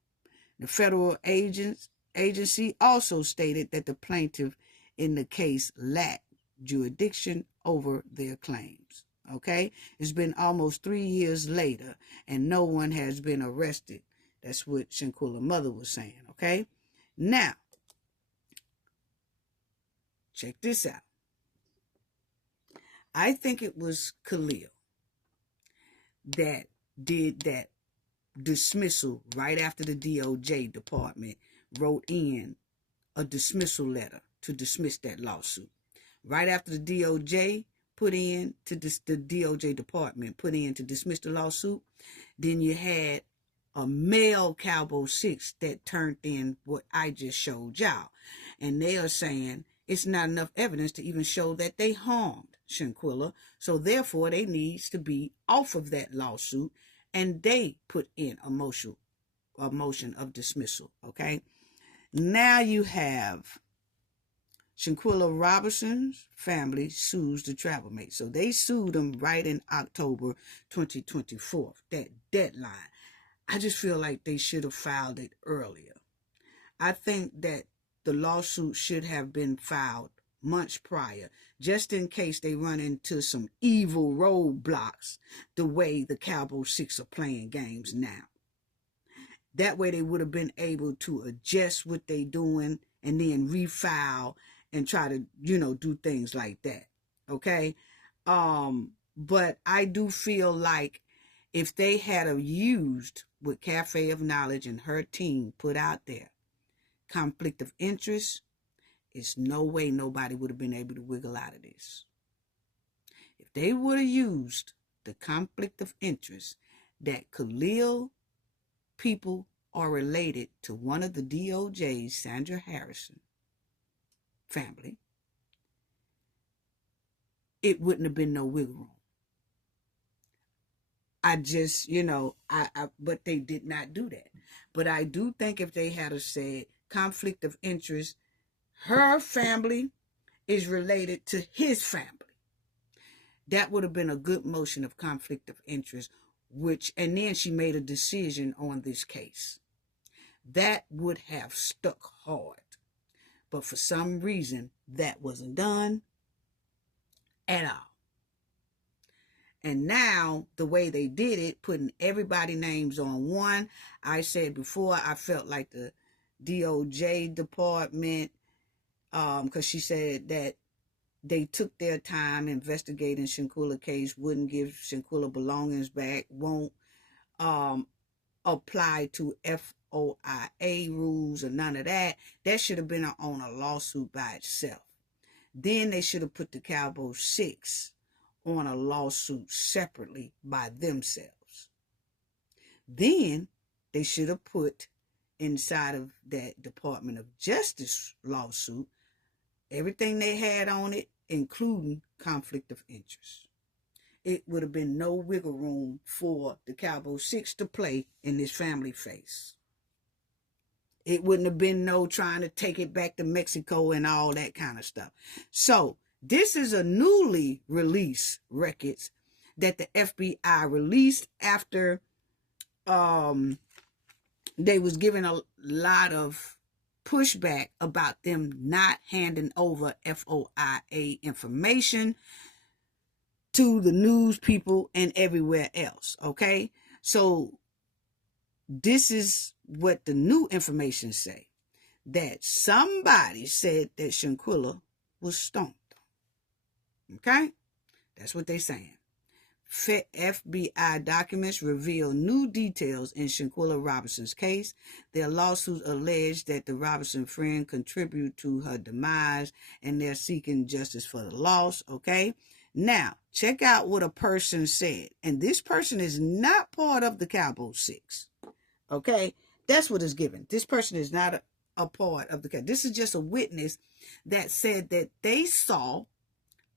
The federal agency also stated that the plaintiff in the case lacked jurisdiction over their claims. Okay, it's been almost 3 years later and no one has been arrested. That's what Shanquella's mother was saying. Okay, now check this out. I think it was Khalil that did that dismissal right after the DOJ department wrote in a dismissal letter to dismiss that lawsuit. Right after the DOJ put in to the DOJ department put in to dismiss the lawsuit, then you had a male Cabo 6 that turned in what I just showed y'all. And they are saying it's not enough evidence to even show that they harmed Shanquella, so therefore they needs to be off of that lawsuit, and they put in a motion of dismissal. Okay, now you have Shanquella Robinson's family sues the travel mate, so they sued them right in October 2024. That deadline, I just feel like they should have filed it earlier. I think that the lawsuit should have been filed months prior, just in case they run into some evil roadblocks the way the Cabo 6 are playing games now. That way they would have been able to adjust what they doing and then refile and try to, do things like that. Okay? But I do feel like if they had used what Cafe of Knowledge and her team put out there, conflict of interest, it's no way nobody would have been able to wiggle out of this. if they would have used the conflict of interest that Khalil people are related to one of the DOJ's Sandra Harrison family, it wouldn't have been no wiggle room. I just, but they did not do that. But I do think if they had said conflict of interest, her family is related to his family, that would have been a good motion of conflict of interest, and then she made a decision on this case. That would have stuck hard. But for some reason, that wasn't done at all. And now, the way they did it, putting everybody's names on one, I said before, I felt like the DOJ department, because she said that they took their time investigating Shanquella case, wouldn't give Shanquella belongings back, won't apply to FOIA rules or none of that. That should have been on a lawsuit by itself. Then they should have put the Cowboy 6 on a lawsuit separately by themselves. Then they should have put inside of that Department of Justice lawsuit everything they had on it, including conflict of interest. It would have been no wiggle room for the Cowboy 6 to play in this family face. It wouldn't have been no trying to take it back to Mexico and all that kind of stuff. So this is a newly released records that the FBI released after they was given a lot of pushback about them not handing over FOIA information to the news people and everywhere else. Okay, so this is what the new information say, that somebody said that Shanquella was stoned. Okay, that's what they saying. FBI documents reveal new details in Shanquella Robinson's case. Their lawsuit alleged that the Robinson friend contributed to her demise, and they're seeking justice for the loss. Okay, now check out what a person said, and this person is not part of the Cowboy 6. Okay, that's what is given. This person is not a part of the. This is just a witness that said that they saw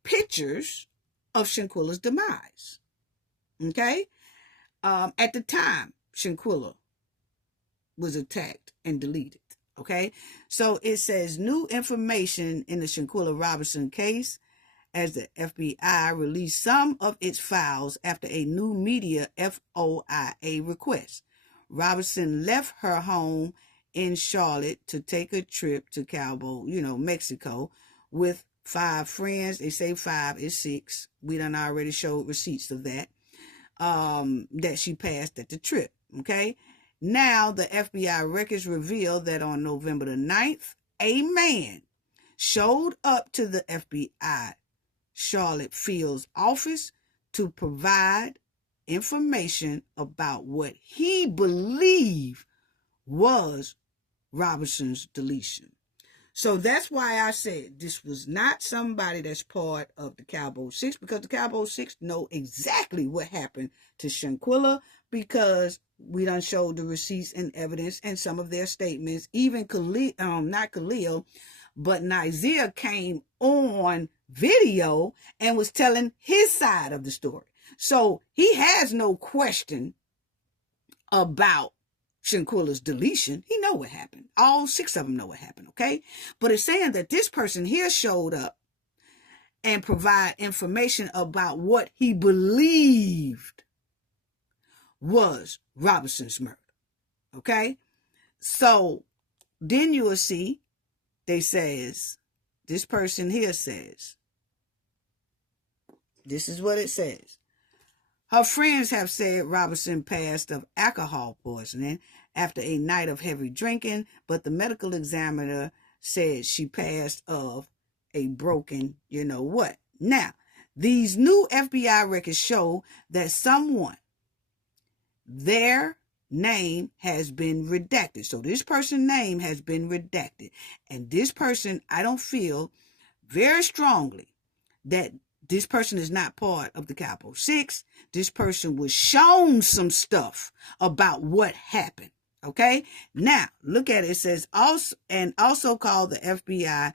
pictures of Shanquella's demise. Okay, at the time Shanquella was attacked and deleted. Okay, so it says new information in the Shanquella Robinson case as the FBI released some of its files after a new media FOIA request. Robinson left her home in Charlotte to take a trip to Cabo, Mexico, with 5 friends. They say 5 is 6. We done already showed receipts of that, that she passed at the trip. Okay. Now the FBI records reveal that on November the 9th, a man showed up to the FBI Charlotte Field's office to provide information about what he believed was Robinson's deletion. So that's why I said this was not somebody that's part of the Cowboy 6, because the Cowboy 6 know exactly what happened to Shanquella, because we done showed the receipts and evidence and some of their statements. Even Khalil, not Khalil, but Nazir came on video and was telling his side of the story. So he has no question about Shanquella's deletion. He know what happened. All 6 of them know what happened, okay? But it's saying that this person here showed up and provide information about what he believed was Robinson's murder, okay? So then you will see, this person here says, this is what it says. Her friends have said Robinson passed of alcohol poisoning after a night of heavy drinking, but the medical examiner said she passed of a broken, what. Now, these new FBI records show that their name has been redacted. So this person's name has been redacted. And this person, I don't feel very strongly that This person is not part of the Capo 6. This person was shown some stuff about what happened. Okay? Now, look at it. It says, also called the FBI.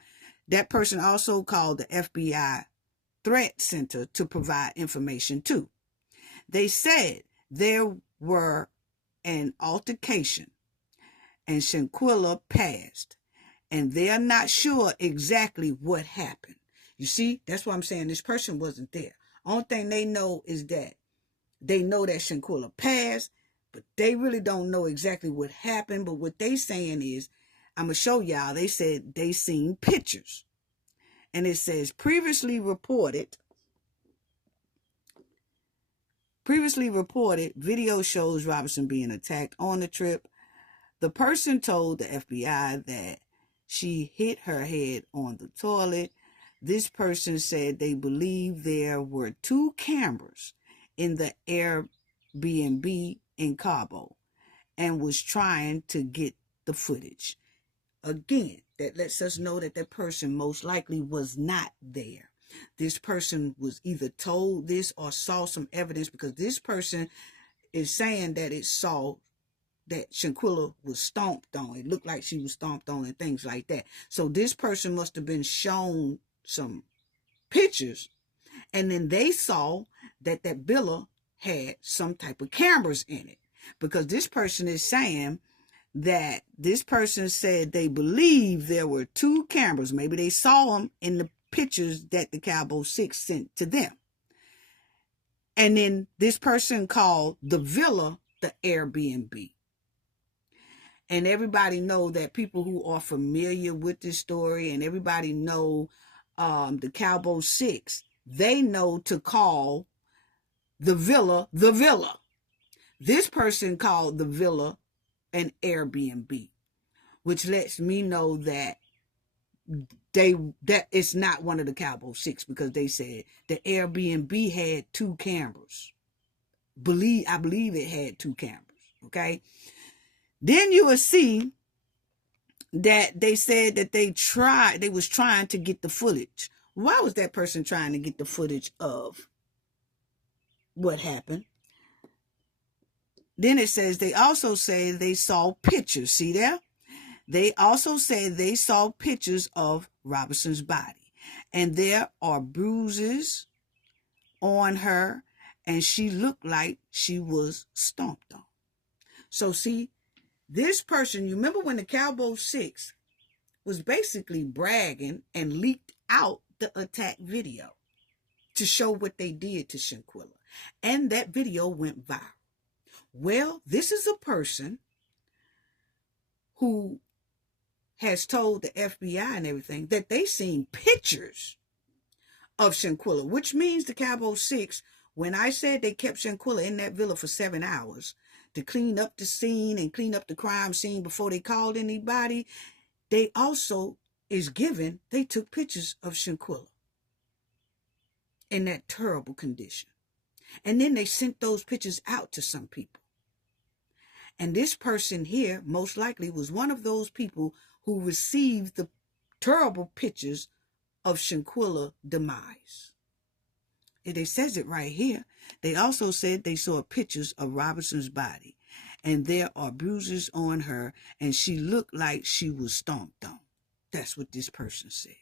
That person also called the FBI Threat Center to provide information too. They said there were an altercation and Shanquella passed, and they're not sure exactly what happened. You see, that's why I'm saying this person wasn't there. Only thing they know is that they know that Shanquella passed, but they really don't know exactly what happened. But what they saying is, I'm going to show y'all, they said they seen pictures. And it says previously reported, video shows Robinson being attacked on the trip. The person told the FBI that she hit her head on the toilet. This person said they believe there were 2 cameras in the Airbnb in Cabo and was trying to get the footage. Again, that lets us know that that person most likely was not there. This person was either told this or saw some evidence, because this person is saying that it saw that Shanquella was stomped on. It looked like she was stomped on and things like that. So this person must have been shown some pictures, and then they saw that that villa had some type of cameras in it, because this person is saying that this person said they believe there were 2 cameras. Maybe they saw them in the pictures that the Cabo 6 sent to them. And then this person called the villa the Airbnb. And everybody know that people who are familiar with this story, and everybody know the Cabo 6, they know to call the villa the villa. This person called the villa an Airbnb, which lets me know that it's not one of the Cabo 6, because they said the Airbnb had 2 cameras. I believe it had 2 cameras. Okay. Then you will see that they said that they was trying to get the footage. Why was that person trying to get the footage of what happened? Then it says they also say they saw pictures. See there? They also say they saw pictures of Robinson's body, and there are bruises on her, and she looked like she was stomped on. So see, this person, you remember when the Cabo 6 was basically bragging and leaked out the attack video to show what they did to Shanquella, and that video went viral. Well, this is a person who has told the FBI and everything that they seen pictures of Shanquella, which means the Cabo 6, when I said they kept Shanquella in that villa for 7 hours to clean up the scene and clean up the crime scene before they called anybody, they also they took pictures of Shanquella in that terrible condition. And then they sent those pictures out to some people. And this person here most likely was one of those people who received the terrible pictures of Shanquella's demise. It says it right here. They also said they saw pictures of Robinson's body, and there are bruises on her, and she looked like she was stomped on. That's what this person said.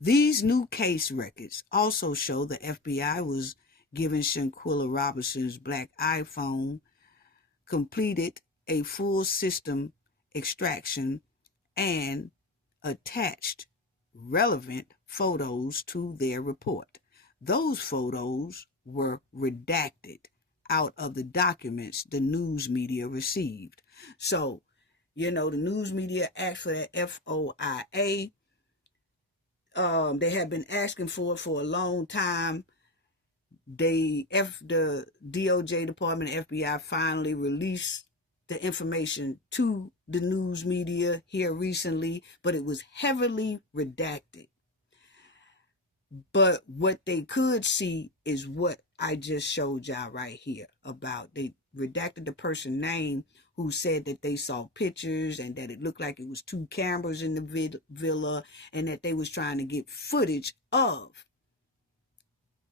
These new case records also show the FBI was giving Shanquella Robinson's black iPhone, completed a full system extraction, and attached relevant photos to their report. Those photos were redacted out of the documents the news media received. So, the news media asked for that FOIA. They had been asking for it for a long time. The DOJ department, FBI, finally released the information to the news media here recently, but it was heavily redacted. But what they could see is what I just showed y'all right here about. They redacted the person's name who said that they saw pictures and that it looked like it was 2 cameras in the villa, and that they was trying to get footage of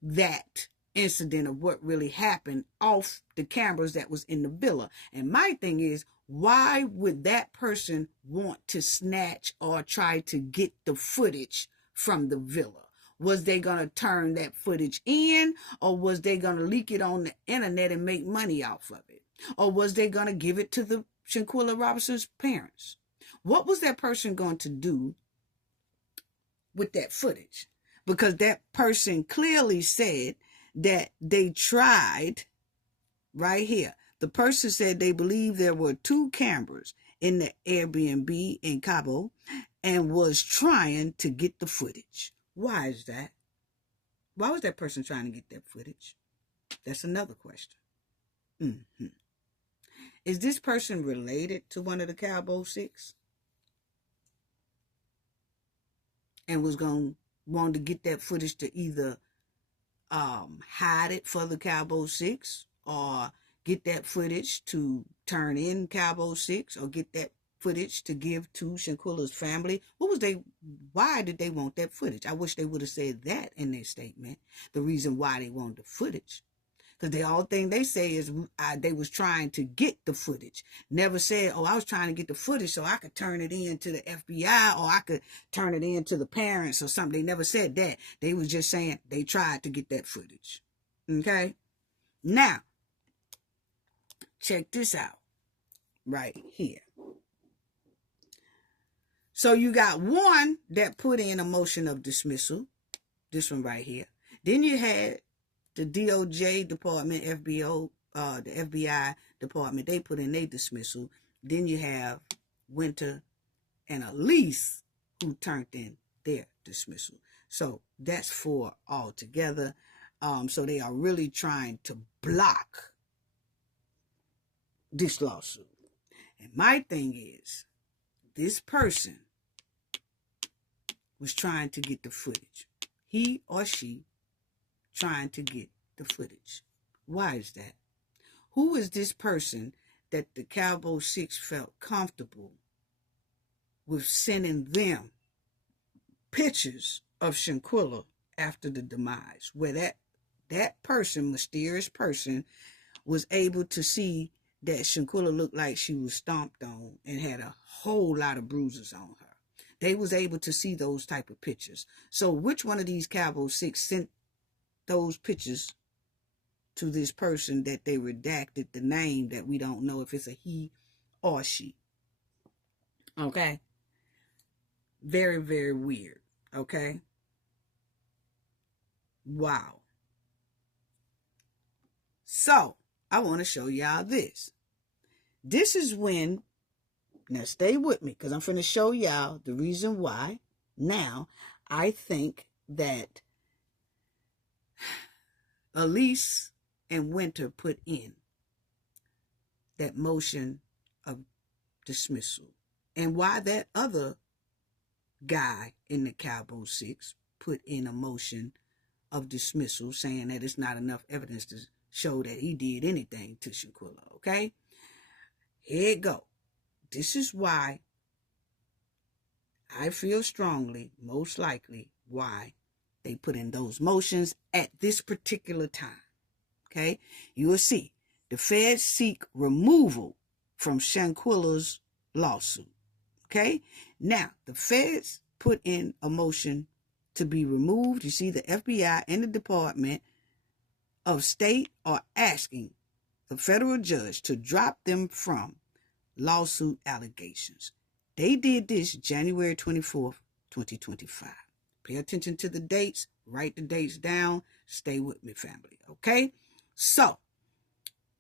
that incident of what really happened off the cameras that was in the villa. And my thing is, why would that person want to snatch or try to get the footage from the villa? Was they going to turn that footage in, or was they going to leak it on the internet and make money off of it? Or was they going to give it to the Shanquella Robinson's parents? What was that person going to do with that footage? Because that person clearly said that they tried, right here. The person said they believed there were 2 cameras in the Airbnb in Cabo and was trying to get the footage. Why is that? Why was that person trying to get that footage? That's another question. Is this person related to one of the Cabo 6? And was wanted to get that footage to either hide it for the Cabo 6, or get that footage to turn in Cabo 6, or get that footage to give to Shanquella's family? Why did they want that footage? I wish they would have said that in their statement, the reason why they wanted the footage. Because the all thing they say is they was trying to get the footage. Never said, oh, I was trying to get the footage so I could turn it in to the FBI, or I could turn it in to the parents or something. They never said that. They was just saying they tried to get that footage. Okay? Now, check this out right here. So you got one that put in a motion of dismissal, this one right here. Then you had the DOJ department, the FBI department, they put in their dismissal. Then you have Winter and Elise who turned in their dismissal. So that's 4 altogether. So they are really trying to block this lawsuit. And my thing is, this person was trying to get the footage. He or she trying to get the footage. Why is that? Who is this person that the Cabo 6 felt comfortable with sending them pictures of Shanquella after the demise, where that person, mysterious person, was able to see that Shanquella looked like she was stomped on and had a whole lot of bruises on her? They was able to see those type of pictures. So which one of these Cabo 6 sent those pictures to this person that they redacted the name, that we don't know if it's a he or she? Okay? Very, very weird. Okay? Wow. So, I want to show y'all this. This is when, now stay with me, because I'm going to show y'all the reason why now I think that Elise and Winter put in that motion of dismissal, and why that other guy in the Cabo 6 put in a motion of dismissal, saying that it's not enough evidence to show that he did anything to Shanquella. Okay? Here it go. This is why I feel strongly, most likely, why they put in those motions at this particular time. Okay? You will see. The feds seek removal from Shanquella's lawsuit. Okay? Now, the feds put in a motion to be removed. You see, the FBI and the Department of State are asking the federal judge to drop them from lawsuit allegations. They did this January 24th, 2025. Pay attention to the dates. Write the dates down. Stay with me, family. Okay? So,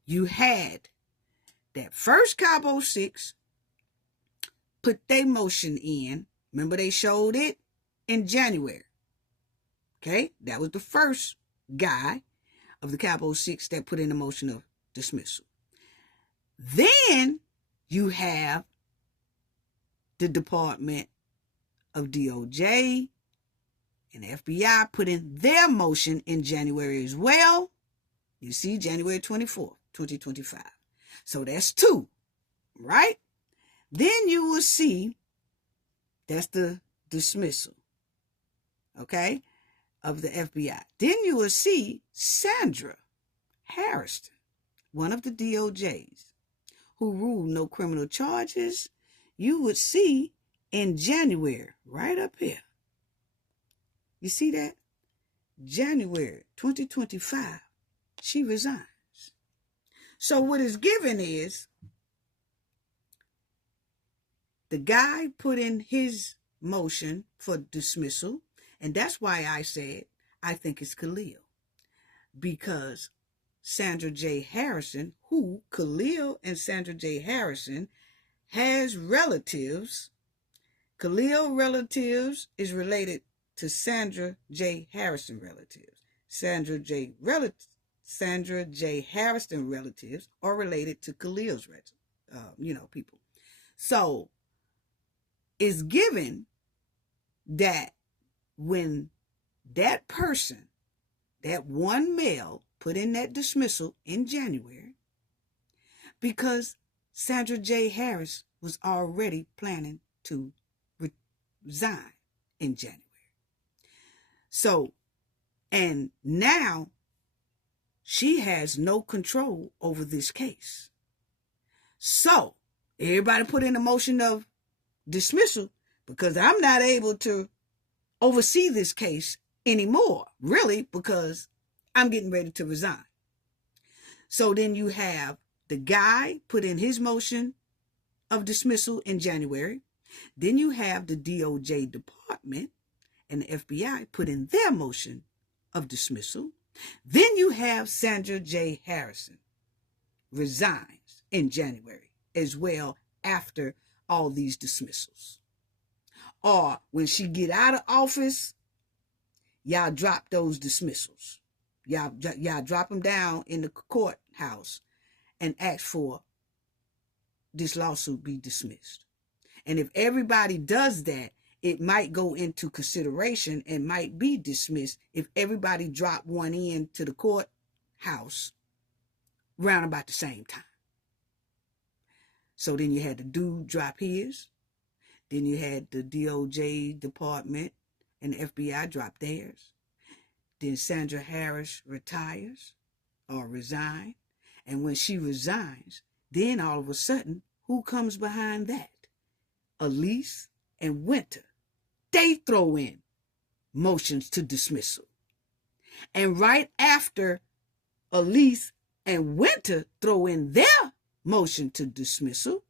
you had that first Cabo 6 put their motion in. Remember, they showed it in January. Okay? That was the first guy of the Cabo 6 that put in a motion of dismissal. Then you have the Department of DOJ and the FBI put in their motion in January as well. You see, January 24th, 2025. So that's 2. right? Then you will see, that's the dismissal, okay, of the FBI. Then you will see Sandra Harrison, one of the DOJs, who ruled no criminal charges. You would see in January, right up here. You see that? January 2025, she resigns. So what is given is the guy put in his motion for dismissal, and that's why I said I think it's Khalil, because Sandra J. Harrison, who Khalil and Sandra J. Harrison has relatives. Khalil relatives is related to Sandra J. Harrison relatives. Sandra J. Harrison relatives are related to Khalil's people. So it's given that when that person, that one male, put in that dismissal in January, because Sandra J. Harris was already planning to resign in January. So, and now she has no control over this case. So, everybody put in a motion of dismissal because I'm not able to oversee this case anymore, really, because I'm getting ready to resign. So then you have the guy put in his motion of dismissal in January. Then you have the DOJ department and the FBI put in their motion of dismissal. Then you have Sandra J. Harrison resigns in January as well after all these dismissals. Or when she get out of office, y'all drop those dismissals. Y'all drop them down in the courthouse and ask for this lawsuit be dismissed. And if everybody does that, it might go into consideration and might be dismissed if everybody drop one in to the courthouse round about the same time. So then you had the dude drop his. Then you had the DOJ department and the FBI drop theirs. Then Sandra Harris retires or resigns. And when she resigns, then all of a sudden, who comes behind that? Elise and Winter. They throw in motions to dismissal. And right after Elise and Winter throw in their motion to dismissal,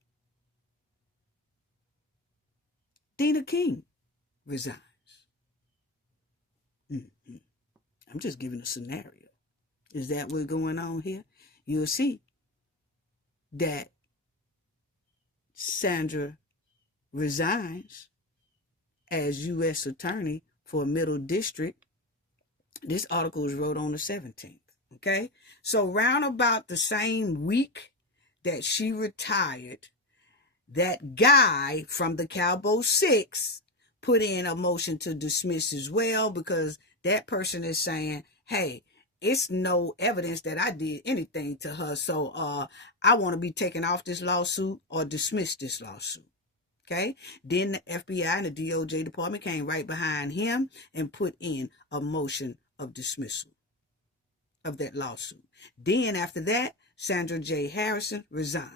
Dina King resigns. I'm just giving a scenario. Is that what's going on here? You'll see that Sandra resigns as U.S. Attorney for Middle District. This article was wrote on the 17th. Okay? So round about the same week that she retired, that guy from the Cowboy 6 put in a motion to dismiss as well, because that person is saying, hey, it's no evidence that I did anything to her, so I want to be taken off this lawsuit or dismiss this lawsuit. Okay? Then the FBI and the DOJ department came right behind him and put in a motion of dismissal of that lawsuit. Then after that, Sandra J. Harrison resigns.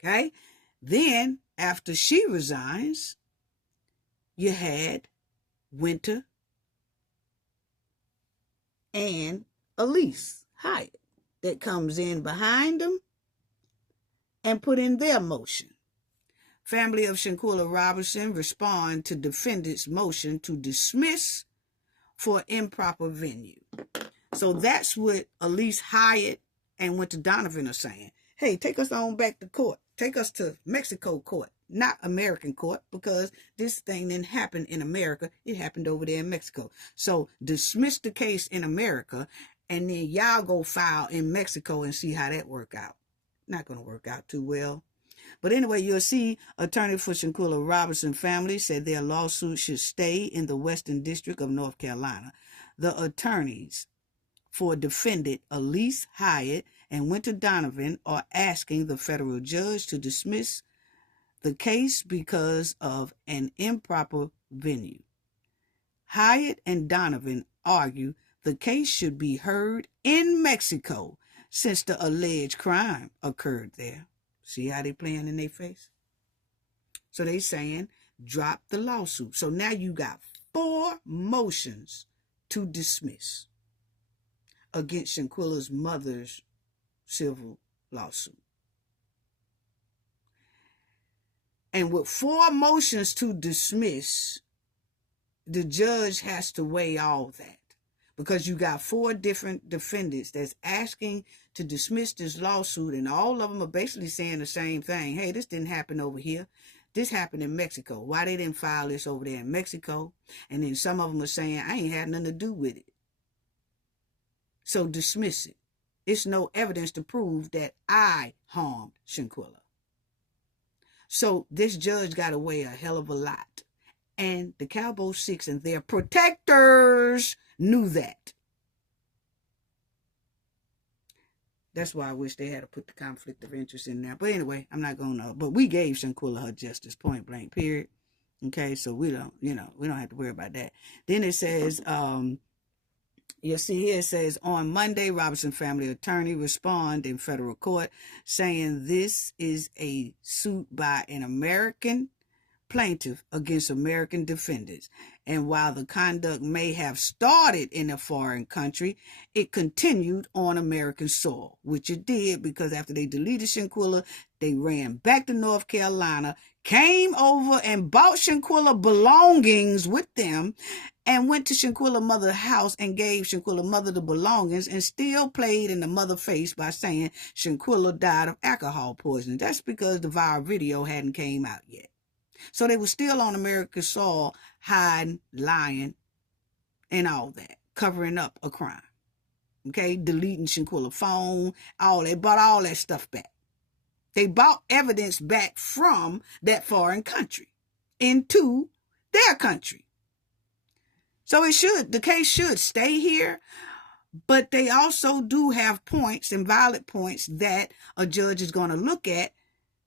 Okay? Then after she resigns, you had Winter and Elise Hyatt that comes in behind them and put in their motion. Family of Shanquella Robinson respond to defendant's motion to dismiss for improper venue. So that's what Elise Hyatt and Winter Donovan are saying. Hey, take us on back to court. Take us to Mexico court, not American court, because this thing didn't happen in America. It happened over there in Mexico. So dismiss the case in America, and then y'all go file in Mexico and see how that work out. Not going to work out too well. But anyway, you'll see attorney for Shanquella Robinson family said their lawsuit should stay in the Western District of North Carolina. The attorneys for defendant Elise Hyatt and Winter Donovan are asking the federal judge to dismiss the case because of an improper venue. Hyatt and Donovan argue the case should be heard in Mexico since the alleged crime occurred there. See how they playing in their face? So they saying drop the lawsuit. So now you got 4 motions to dismiss against Shanquella's mother's civil lawsuit. And with 4 motions to dismiss, the judge has to weigh all that, because you got 4 different defendants that's asking to dismiss this lawsuit, and all of them are basically saying the same thing. Hey, this didn't happen over here. This happened in Mexico. Why they didn't file this over there in Mexico? And then some of them are saying, I ain't had nothing to do with it. So dismiss it. It's no evidence to prove that I harmed Shanquella. So this judge got to weigh a hell of a lot. And the Cowboy Six and their protectors knew that. That's why I wish they had to put the conflict of interest in there. But anyway, I'm not going to. But we gave Shanquella her justice, point blank, period. Okay, so we don't have to worry about that. Then it says, you'll see here, it says, on Monday, Robinson family attorney responded in federal court saying this is a suit by an American plaintiff against American defendants. And while the conduct may have started in a foreign country, it continued on American soil, which it did, because after they deleted Shanquella, they ran back to North Carolina, came over and bought Shanquella belongings with them, and went to Shanquella mother's house and gave Shanquella mother the belongings, and still played in the mother face by saying Shanquella died of alcohol poisoning. That's because the viral video hadn't came out yet. So they were still on American soil, hiding, lying, and all that, covering up a crime. Okay, deleting Shanquella's phone, all they bought all that stuff back. They bought evidence back from that foreign country into their country. So the case should stay here, but they also do have points and valid points that a judge is going to look at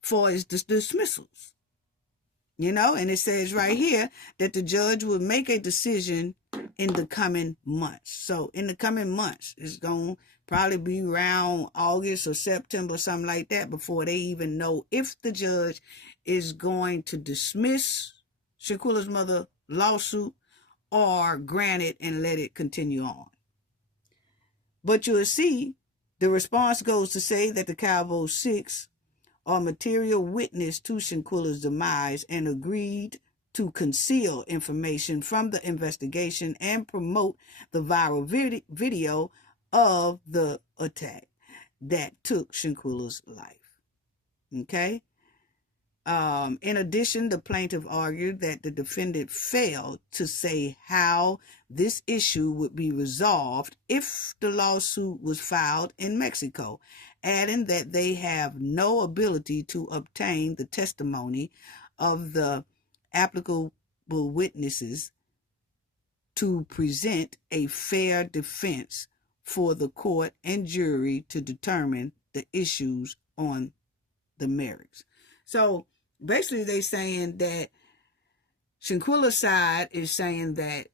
for his dismissals. And it says right here that the judge will make a decision in the coming months. So in the coming months, it's going to probably be around August or September, something like that, before they even know if the judge is going to dismiss Shanquella's mother lawsuit or grant it and let it continue on. But you'll see the response goes to say that the Cowboy Six are material witness to Shanquella's demise and agreed to conceal information from the investigation and promote the viral video of the attack that took Shanquella's life. Okay? In addition, the plaintiff argued that the defendant failed to say how this issue would be resolved if the lawsuit was filed in Mexico, adding that they have no ability to obtain the testimony of the applicable witnesses to present a fair defense for the court and jury to determine the issues on the merits. So basically they're saying that Shanquella's side is saying that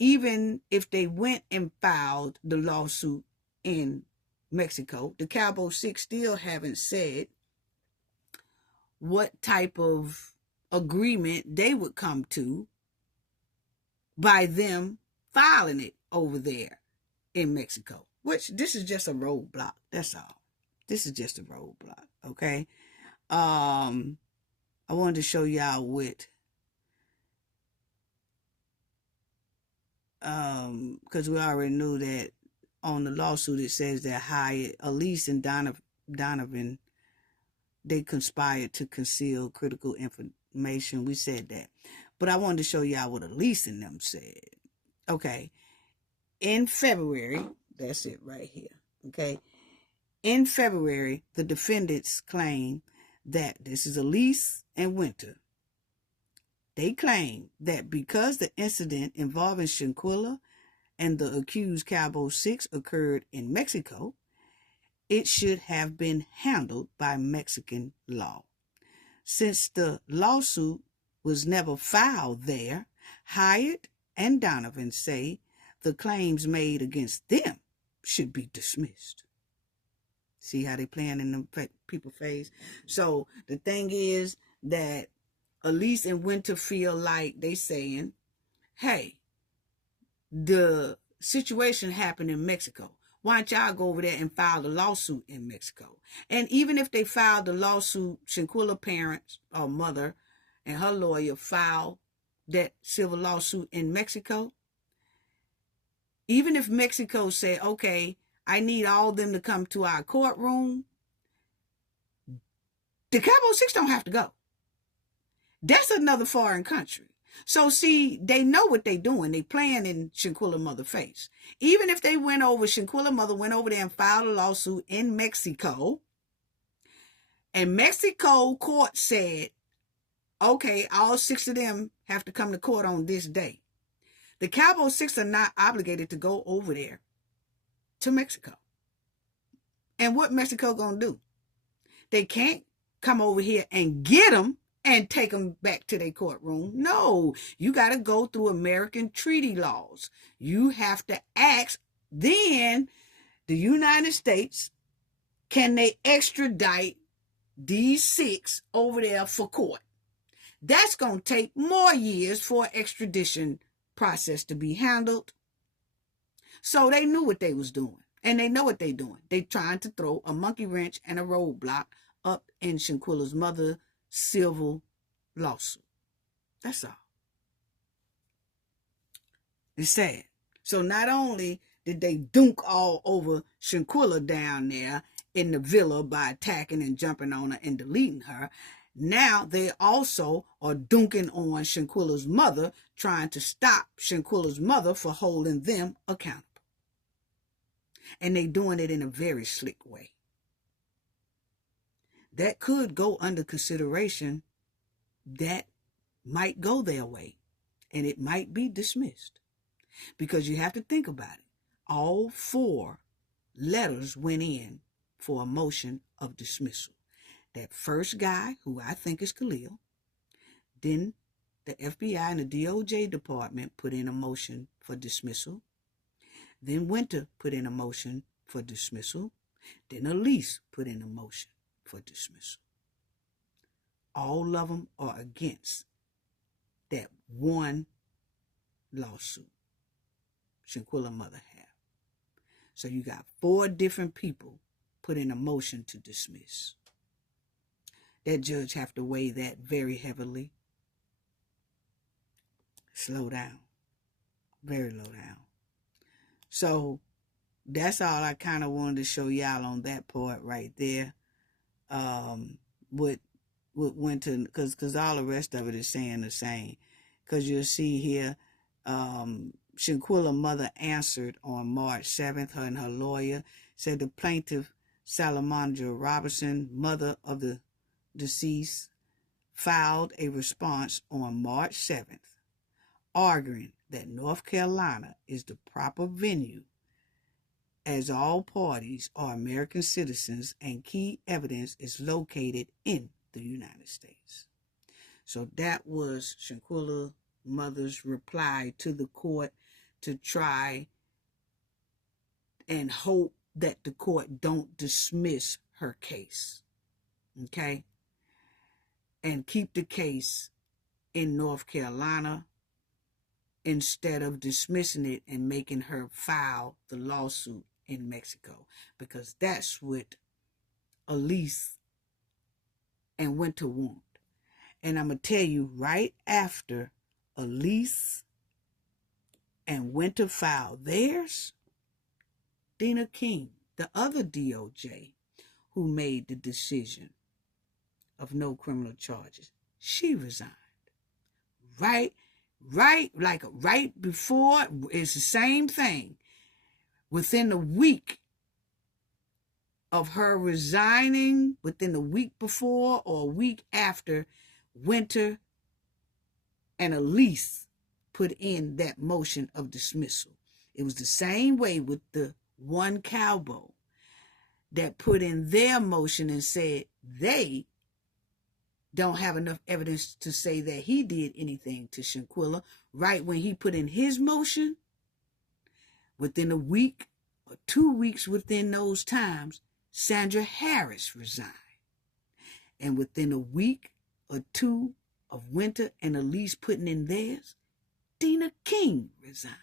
even if they went and filed the lawsuit in Mexico, the Cowboy Six still haven't said what type of agreement they would come to by them filing it over there in Mexico, which this is just a roadblock. That's all. This is just a roadblock. Okay. I wanted to show y'all what, because we already knew that on the lawsuit it says that Hyatt, Elise, and Donovan, they conspired to conceal critical information. We said that. But I wanted to show y'all what Elise and them said. Okay. In February, that's it right here. Okay. In February, the defendants claim that this is Elise and Winter. They claim that because the incident involving Shanquella and the accused Cowboy Six occurred in Mexico, it should have been handled by Mexican law. Since the lawsuit was never filed there, Hyatt and Donovan say the claims made against them should be dismissed. See how they playing in the people's face? So the thing is that Elise and Winter feel like they saying, hey, the situation happened in Mexico. Why don't y'all go over there and file the lawsuit in Mexico? And even if they filed the lawsuit, Shanquella parents or mother and her lawyer filed that civil lawsuit in Mexico, even if Mexico said, okay, I need all of them to come to our courtroom, the Cabo Six don't have to go. That's another foreign country. So see, they know what they're doing. They playing in Shanquella mother face. Even if they Shanquella mother went over there and filed a lawsuit in Mexico, and Mexico court said, okay, all 6 of them have to come to court on this day. The Cabo Six are not obligated to go over there to Mexico. And what Mexico gonna do? They can't come over here and get them and take them back to their courtroom. No, you got to go through American treaty laws. You have to ask then the United States, can they extradite these 6 over there for court? That's going to take more years for extradition process to be handled. So they knew what they was doing, and they know what they doing. They trying to throw a monkey wrench and a roadblock up in Shanquella's mother civil lawsuit. That's all. It's sad. So not only did they dunk all over Shanquella down there in the villa by attacking and jumping on her and deleting her, now they also are dunking on Shanquella's mother, trying to stop Shanquella's mother for holding them accountable. And they doing it in a very slick way. That could go under consideration. That might go their way, and it might be dismissed. Because you have to think about it. All 4 letters went in for a motion of dismissal. That first guy, who I think is Khalil, then the FBI and the DOJ department put in a motion for dismissal. Then Winter put in a motion for dismissal. Then Elise put in a motion for dismissal. All of them are against that one lawsuit Shanquella mother have. So you got 4 different people put in a motion to dismiss. That judge have to weigh that very heavily. Slow down. Very low down. So that's all I kind of wanted to show y'all on that part right there. What went to, because all the rest of it is saying the same. Because you'll see here, Shanquella mother answered on March 7th. Her and her lawyer said the plaintiff, Shanquella Robinson, mother of the deceased, filed a response on March 7th, arguing that North Carolina is the proper venue as all parties are American citizens and key evidence is located in the United States. So that was Shanquella mother's reply to the court to try and hope that the court don't dismiss her case. Okay? And keep the case in North Carolina instead of dismissing it and making her file the lawsuit in Mexico. Because that's what Elise and Winter want. And I'm going to tell you, right after Elise and Winter filed theirs, Dina King, the other DOJ who made the decision of no criminal charges, she resigned. Right before, it's the same thing. Within a week of her resigning, within a week before or a week after, Winter and Elise put in that motion of dismissal. It was the same way with the one cowboy. that put in their motion and said they don't have enough evidence to say that he did anything to Shanquella. Right when he put in his motion, within a week or 2 weeks within those times, Sandra Harris resigned. And within a week or two of Winter and Elise putting in theirs, Dina King resigns.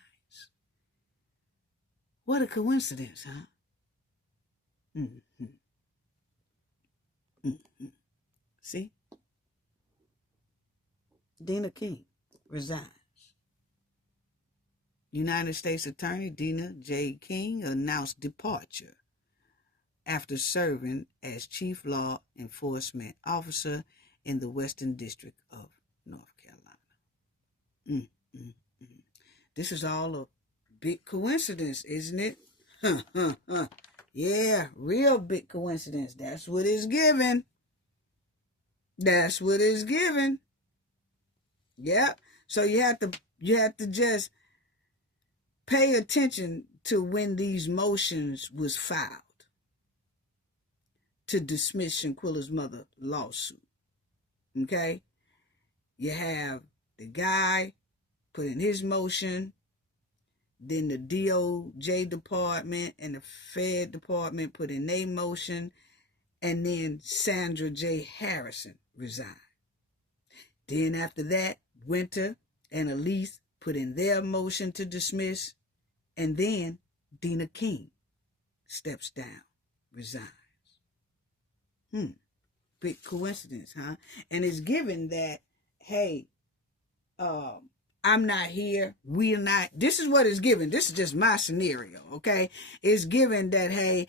What a coincidence, huh? Mm-hmm. Mm-hmm. See? Dina King resigns. United States Attorney Dina J. King announced departure after serving as Chief Law Enforcement Officer in the Western District of North Carolina. This is all a big coincidence, isn't it? Yeah, real big coincidence. That's what it's given. That's what it's given. Yep. So you have to just pay attention to when these motions was filed to dismiss Shanquella's mother lawsuit. Okay? You have the guy put in his motion, then the DOJ department and the Fed department put in their motion, and then Sandra J. Harrison resigned. Then after that, Winter and Elise put in their motion to dismiss, and then Dina King steps down, resigns. Big coincidence, huh? And it's given that, hey, I'm not here, we're not, this is what it's given. This is just my scenario, okay? It's given that, hey,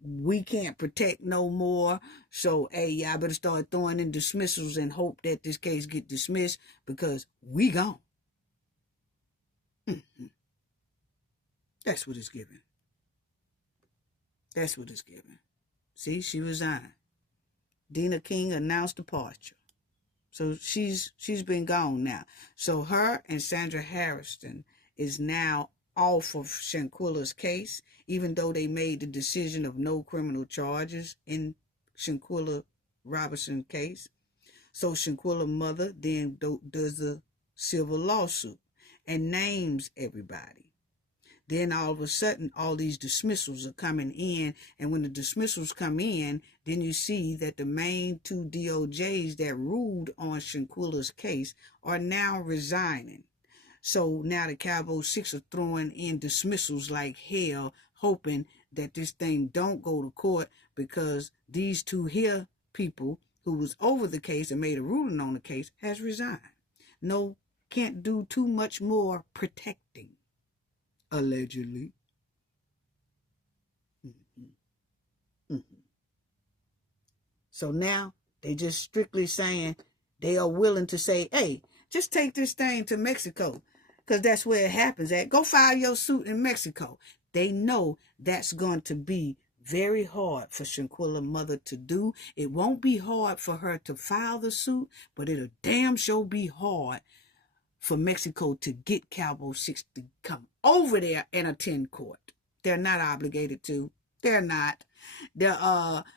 we can't protect no more, so hey, y'all better start throwing in dismissals and hope that this case get dismissed because we gone. That's what it's given. That's what it's given. See, she resigned. Dina King announced departure. So she's been gone now. So her and Sandra Harrison is now off of Shanquella's case, even though they made the decision of no criminal charges in Shanquella Robinson case. So Shanquella's mother then does a civil lawsuit and names everybody. Then all of a sudden, all these dismissals are coming in. And when the dismissals come in, then you see that the main two DOJs that ruled on Shanquella's case are now resigning. So now the Cabo 6 are throwing in dismissals like hell, hoping that this thing don't go to court because these two here people who was over the case and made a ruling on the case has resigned. No, can't do too much more protecting. Allegedly. So now they just strictly saying they are willing to say, hey, just take this thing to Mexico because that's where it happens at. Go file your suit in Mexico. They know that's going to be very hard for Shanquella's mother to do. It won't be hard for her to file the suit, but it'll damn sure be hard for Mexico to get Cabo 6 to come over there and attend court. They're not obligated to. They're not.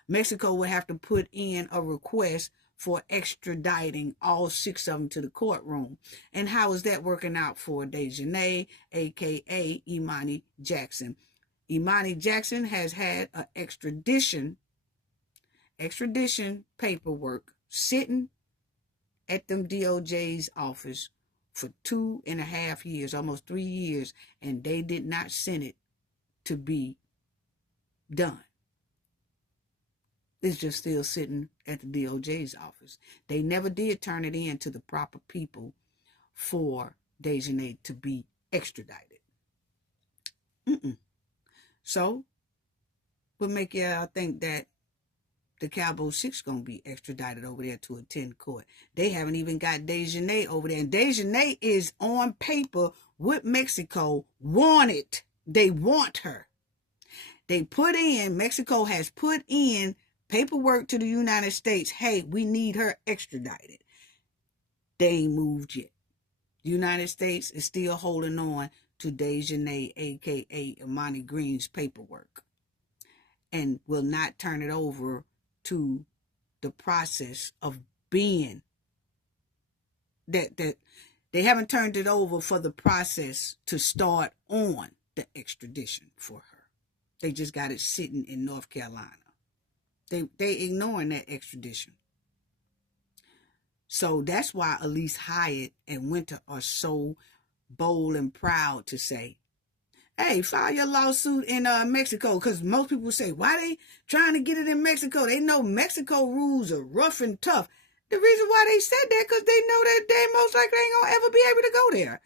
Mexico would have to put in a request for extraditing all 6 of them to the courtroom. And how is that working out for Dejanay, a.k.a. Imani Jackson? Imani Jackson has had an extradition paperwork sitting at them DOJ's office for 2.5 years, almost 3 years, and they did not send it to be done. It's just still sitting at the DOJ's office. They never did turn it in to the proper people for Dejanay to be extradited. So, what make y'all think that the Cabo 6 going to be extradited over there to attend court? They haven't even got Dejanay over there. And Dejanay is on paper with Mexico wanted. They want her. Mexico has put in paperwork to the United States. Hey, we need her extradited. They ain't moved yet. The United States is still holding on to Dejanay, a.k.a. Imani Green's paperwork. and will not turn it over to the process of being that they haven't turned it over for the process to start on the extradition for her. They just got it sitting in North Carolina. They ignoring that extradition. So that's why Elise Hyatt and Winter are so bold and proud to say, hey, file your lawsuit in Mexico. Because most people say, why they trying to get it in Mexico? They know Mexico rules are rough and tough. The reason why they said that, because they know that they most likely ain't going to ever be able to go there.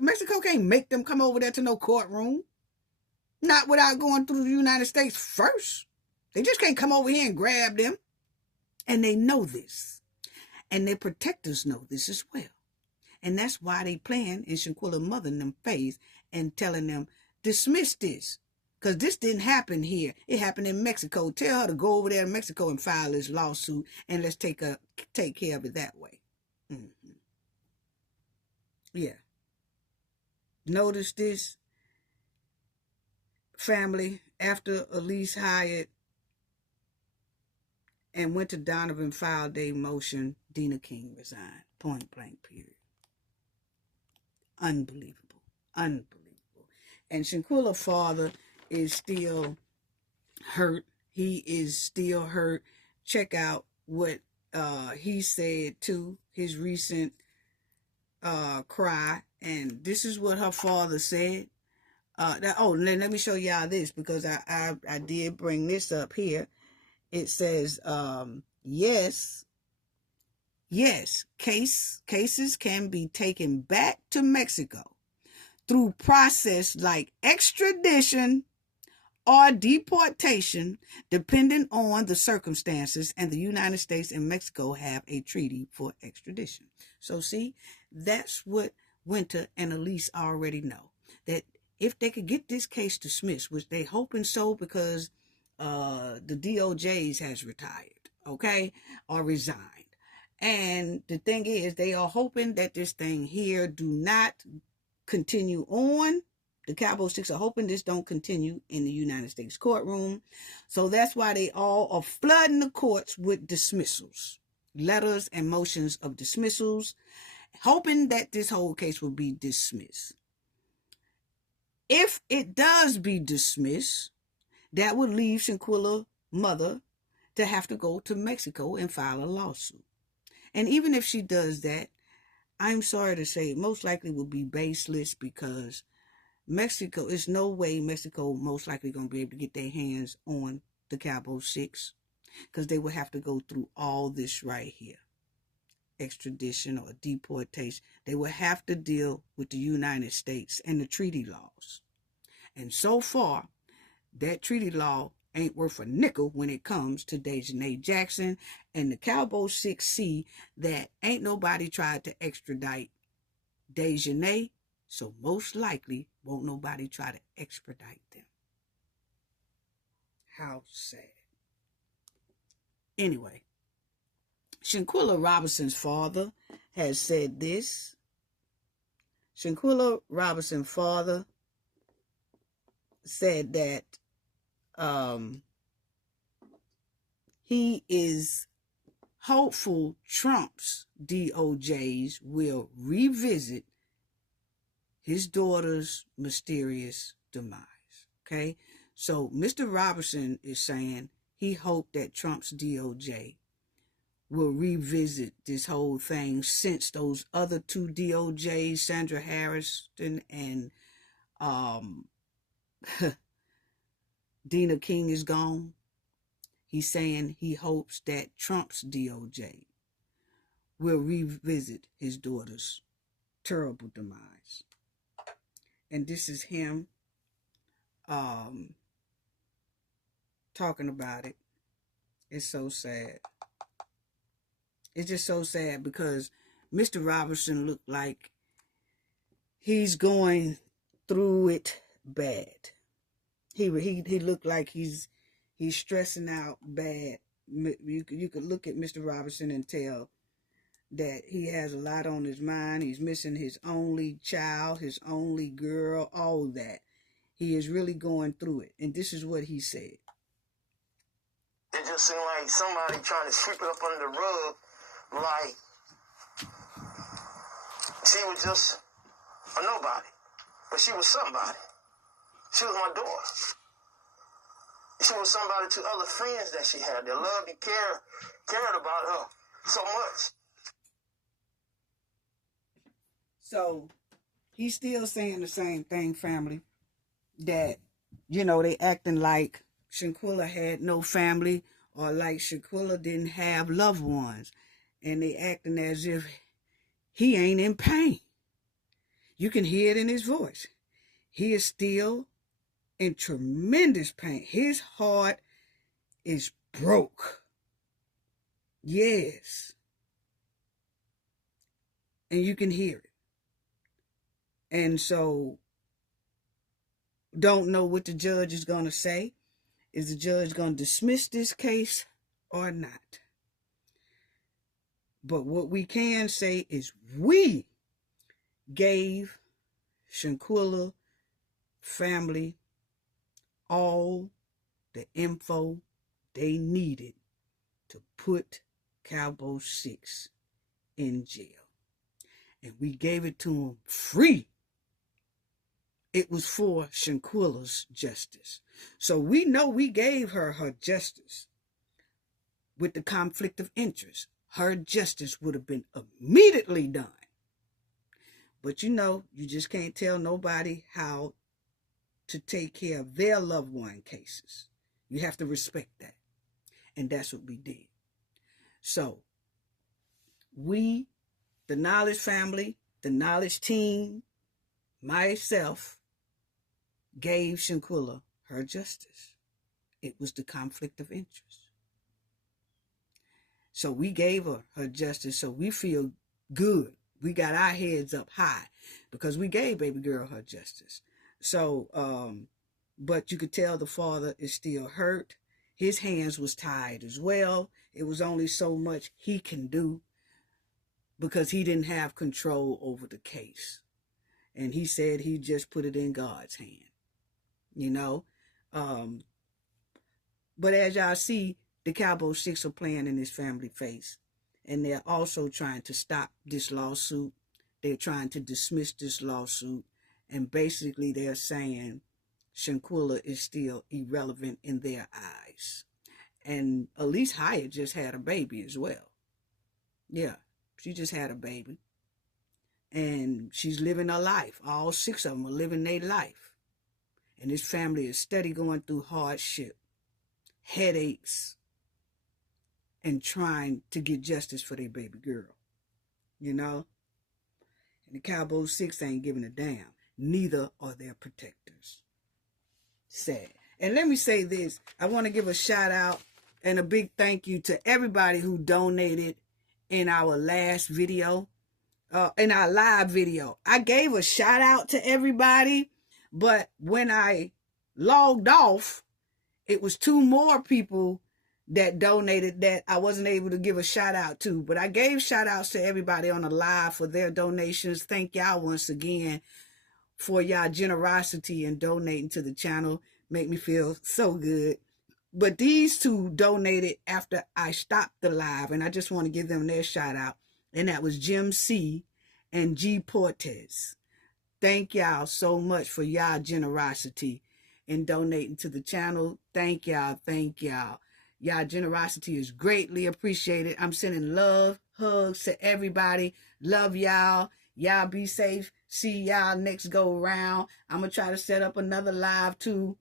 Mexico can't make them come over there to no courtroom. Not without going through the United States first. They just can't come over here and grab them. And they know this. And their protectors know this as well. And that's why they playing in Shanquella mother in them face and telling them, dismiss this. Because this didn't happen here. It happened in Mexico. Tell her to go over there to Mexico and file this lawsuit, and let's take care of it that way. Mm-hmm. Yeah. Notice this, family, after Elise Hyatt and Winter Donovan filed their motion, Dina King resigned. Point blank, period. Unbelievable. Unbelievable. And Shanquella's father is still hurt. He is still hurt. Check out what he said to his recent cry. And this is what her father said. Let me show y'all this, because I did bring this up here. It says, yes, cases can be taken back to Mexico through process like extradition or deportation, depending on the circumstances, and the United States and Mexico have a treaty for extradition. So see, that's what Winter and Elise already know, that if they could get this case dismissed, which they hoping so, because the DOJ has retired, okay, or resigned. And the thing is, they are hoping that this thing here do not continue on. The Cowboy Six are hoping this don't continue in the United States courtroom. So that's why they all are flooding the courts with dismissals, letters and motions of dismissals, hoping that this whole case will be dismissed. If it does be dismissed, that would leave Shanquella's mother to have to go to Mexico and file a lawsuit. And even if she does that, I'm sorry to say, it most likely will be baseless, because Mexico, there's no way Mexico most likely going to be able to get their hands on the Cowboy Six, because they would have to go through all this right here. Extradition or deportation. They would have to deal with the United States and the treaty laws. And so far, that treaty law ain't worth a nickel when it comes to Dejanay Jackson, and the Cowboy Six see that ain't nobody tried to extradite Dejanay, so most likely won't nobody try to expedite them. How sad. Anyway, Shanquella Robinson's father has said this. Shanquella Robinson's father said that he is hopeful Trump's DOJs will revisit his daughter's mysterious demise. Okay, so Mr. Robinson is saying he hoped that Trump's DOJ will revisit this whole thing, since those other two DOJs, Sandra Harrison and Dina King, is gone. He's saying he hopes that Trump's DOJ will revisit his daughter's terrible demise. And this is him talking about it. It's so sad. It's just so sad, because Mr. Robinson looked like he's going through it bad. He looked like he's stressing out bad. You could look at Mr. Robinson and tell that he has a lot on his mind. He's missing his only child, his only girl, all that. He is really going through it. And this is what he said. seem like somebody trying to sweep it up under the rug, like she was just a nobody. But she was somebody. She was my daughter. She was somebody to other friends that she had that loved and cared about her so much. So he's still saying the same thing, family, that, you know, they acting like Shanquella had no family or like Shanquella didn't have loved ones. And they acting as if he ain't in pain. You can hear it in his voice. He is still in tremendous pain. His heart is broke. Yes. And you can hear it. And so, don't know what the judge is going to say. Is the judge going to dismiss this case or not? But what we can say is we gave Shanquella family all the info they needed to put Cowboy 6 in jail. And we gave it to them free. It was for Shanquella's justice. So we know we gave her justice. With the conflict of interest, her justice would have been immediately done. But you know, you just can't tell nobody how to take care of their loved one cases. You have to respect that. And that's what we did. So, we, the Knowledge family, the Knowledge team, myself, gave Shanquella her justice. It was the conflict of interest. So we gave her justice, so we feel good. We got our heads up high because we gave baby girl her justice. So, but you could tell the father is still hurt. His hands was tied as well. It was only so much he can do because he didn't have control over the case. And he said he just put it in God's hand, you know. But as y'all see, the Cowboy 6 are playing in his family face. And they're also trying to stop this lawsuit. They're trying to dismiss this lawsuit. And basically they're saying Shanquella is still irrelevant in their eyes. And Elise Hyatt just had a baby as well. Yeah, she just had a baby. And she's living her life. All 6 of them are living their life. And this family is steady going through hardship, headaches, and trying to get justice for their baby girl. You know? And the Cowboy 6 ain't giving a damn. Neither are their protectors. Sad. And let me say this. I want to give a shout out and a big thank you to everybody who donated in our last video. In our live video. I gave a shout out to everybody. But when I logged off, it was 2 more people that donated that I wasn't able to give a shout out to. But I gave shout outs to everybody on the live for their donations. Thank y'all once again for y'all generosity and donating to the channel. Make me feel so good. But these 2 donated after I stopped the live. And I just want to give them their shout out. And that was Jim C. and G. Portes. Thank y'all so much for y'all generosity in donating to the channel. Thank y'all. Thank y'all. Y'all generosity is greatly appreciated. I'm sending love, hugs to everybody. Love y'all. Y'all be safe. See y'all next go round. I'm going to try to set up another live too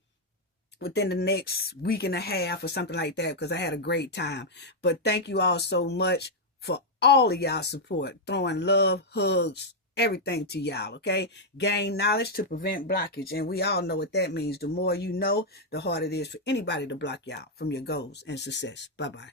within the next week and a half or something like that because I had a great time. But thank you all so much for all of y'all support. Throwing love, hugs, everything to y'all, okay? Gain knowledge to prevent blockage. And we all know what that means. The more you know, the harder it is for anybody to block y'all from your goals and success. Bye-bye.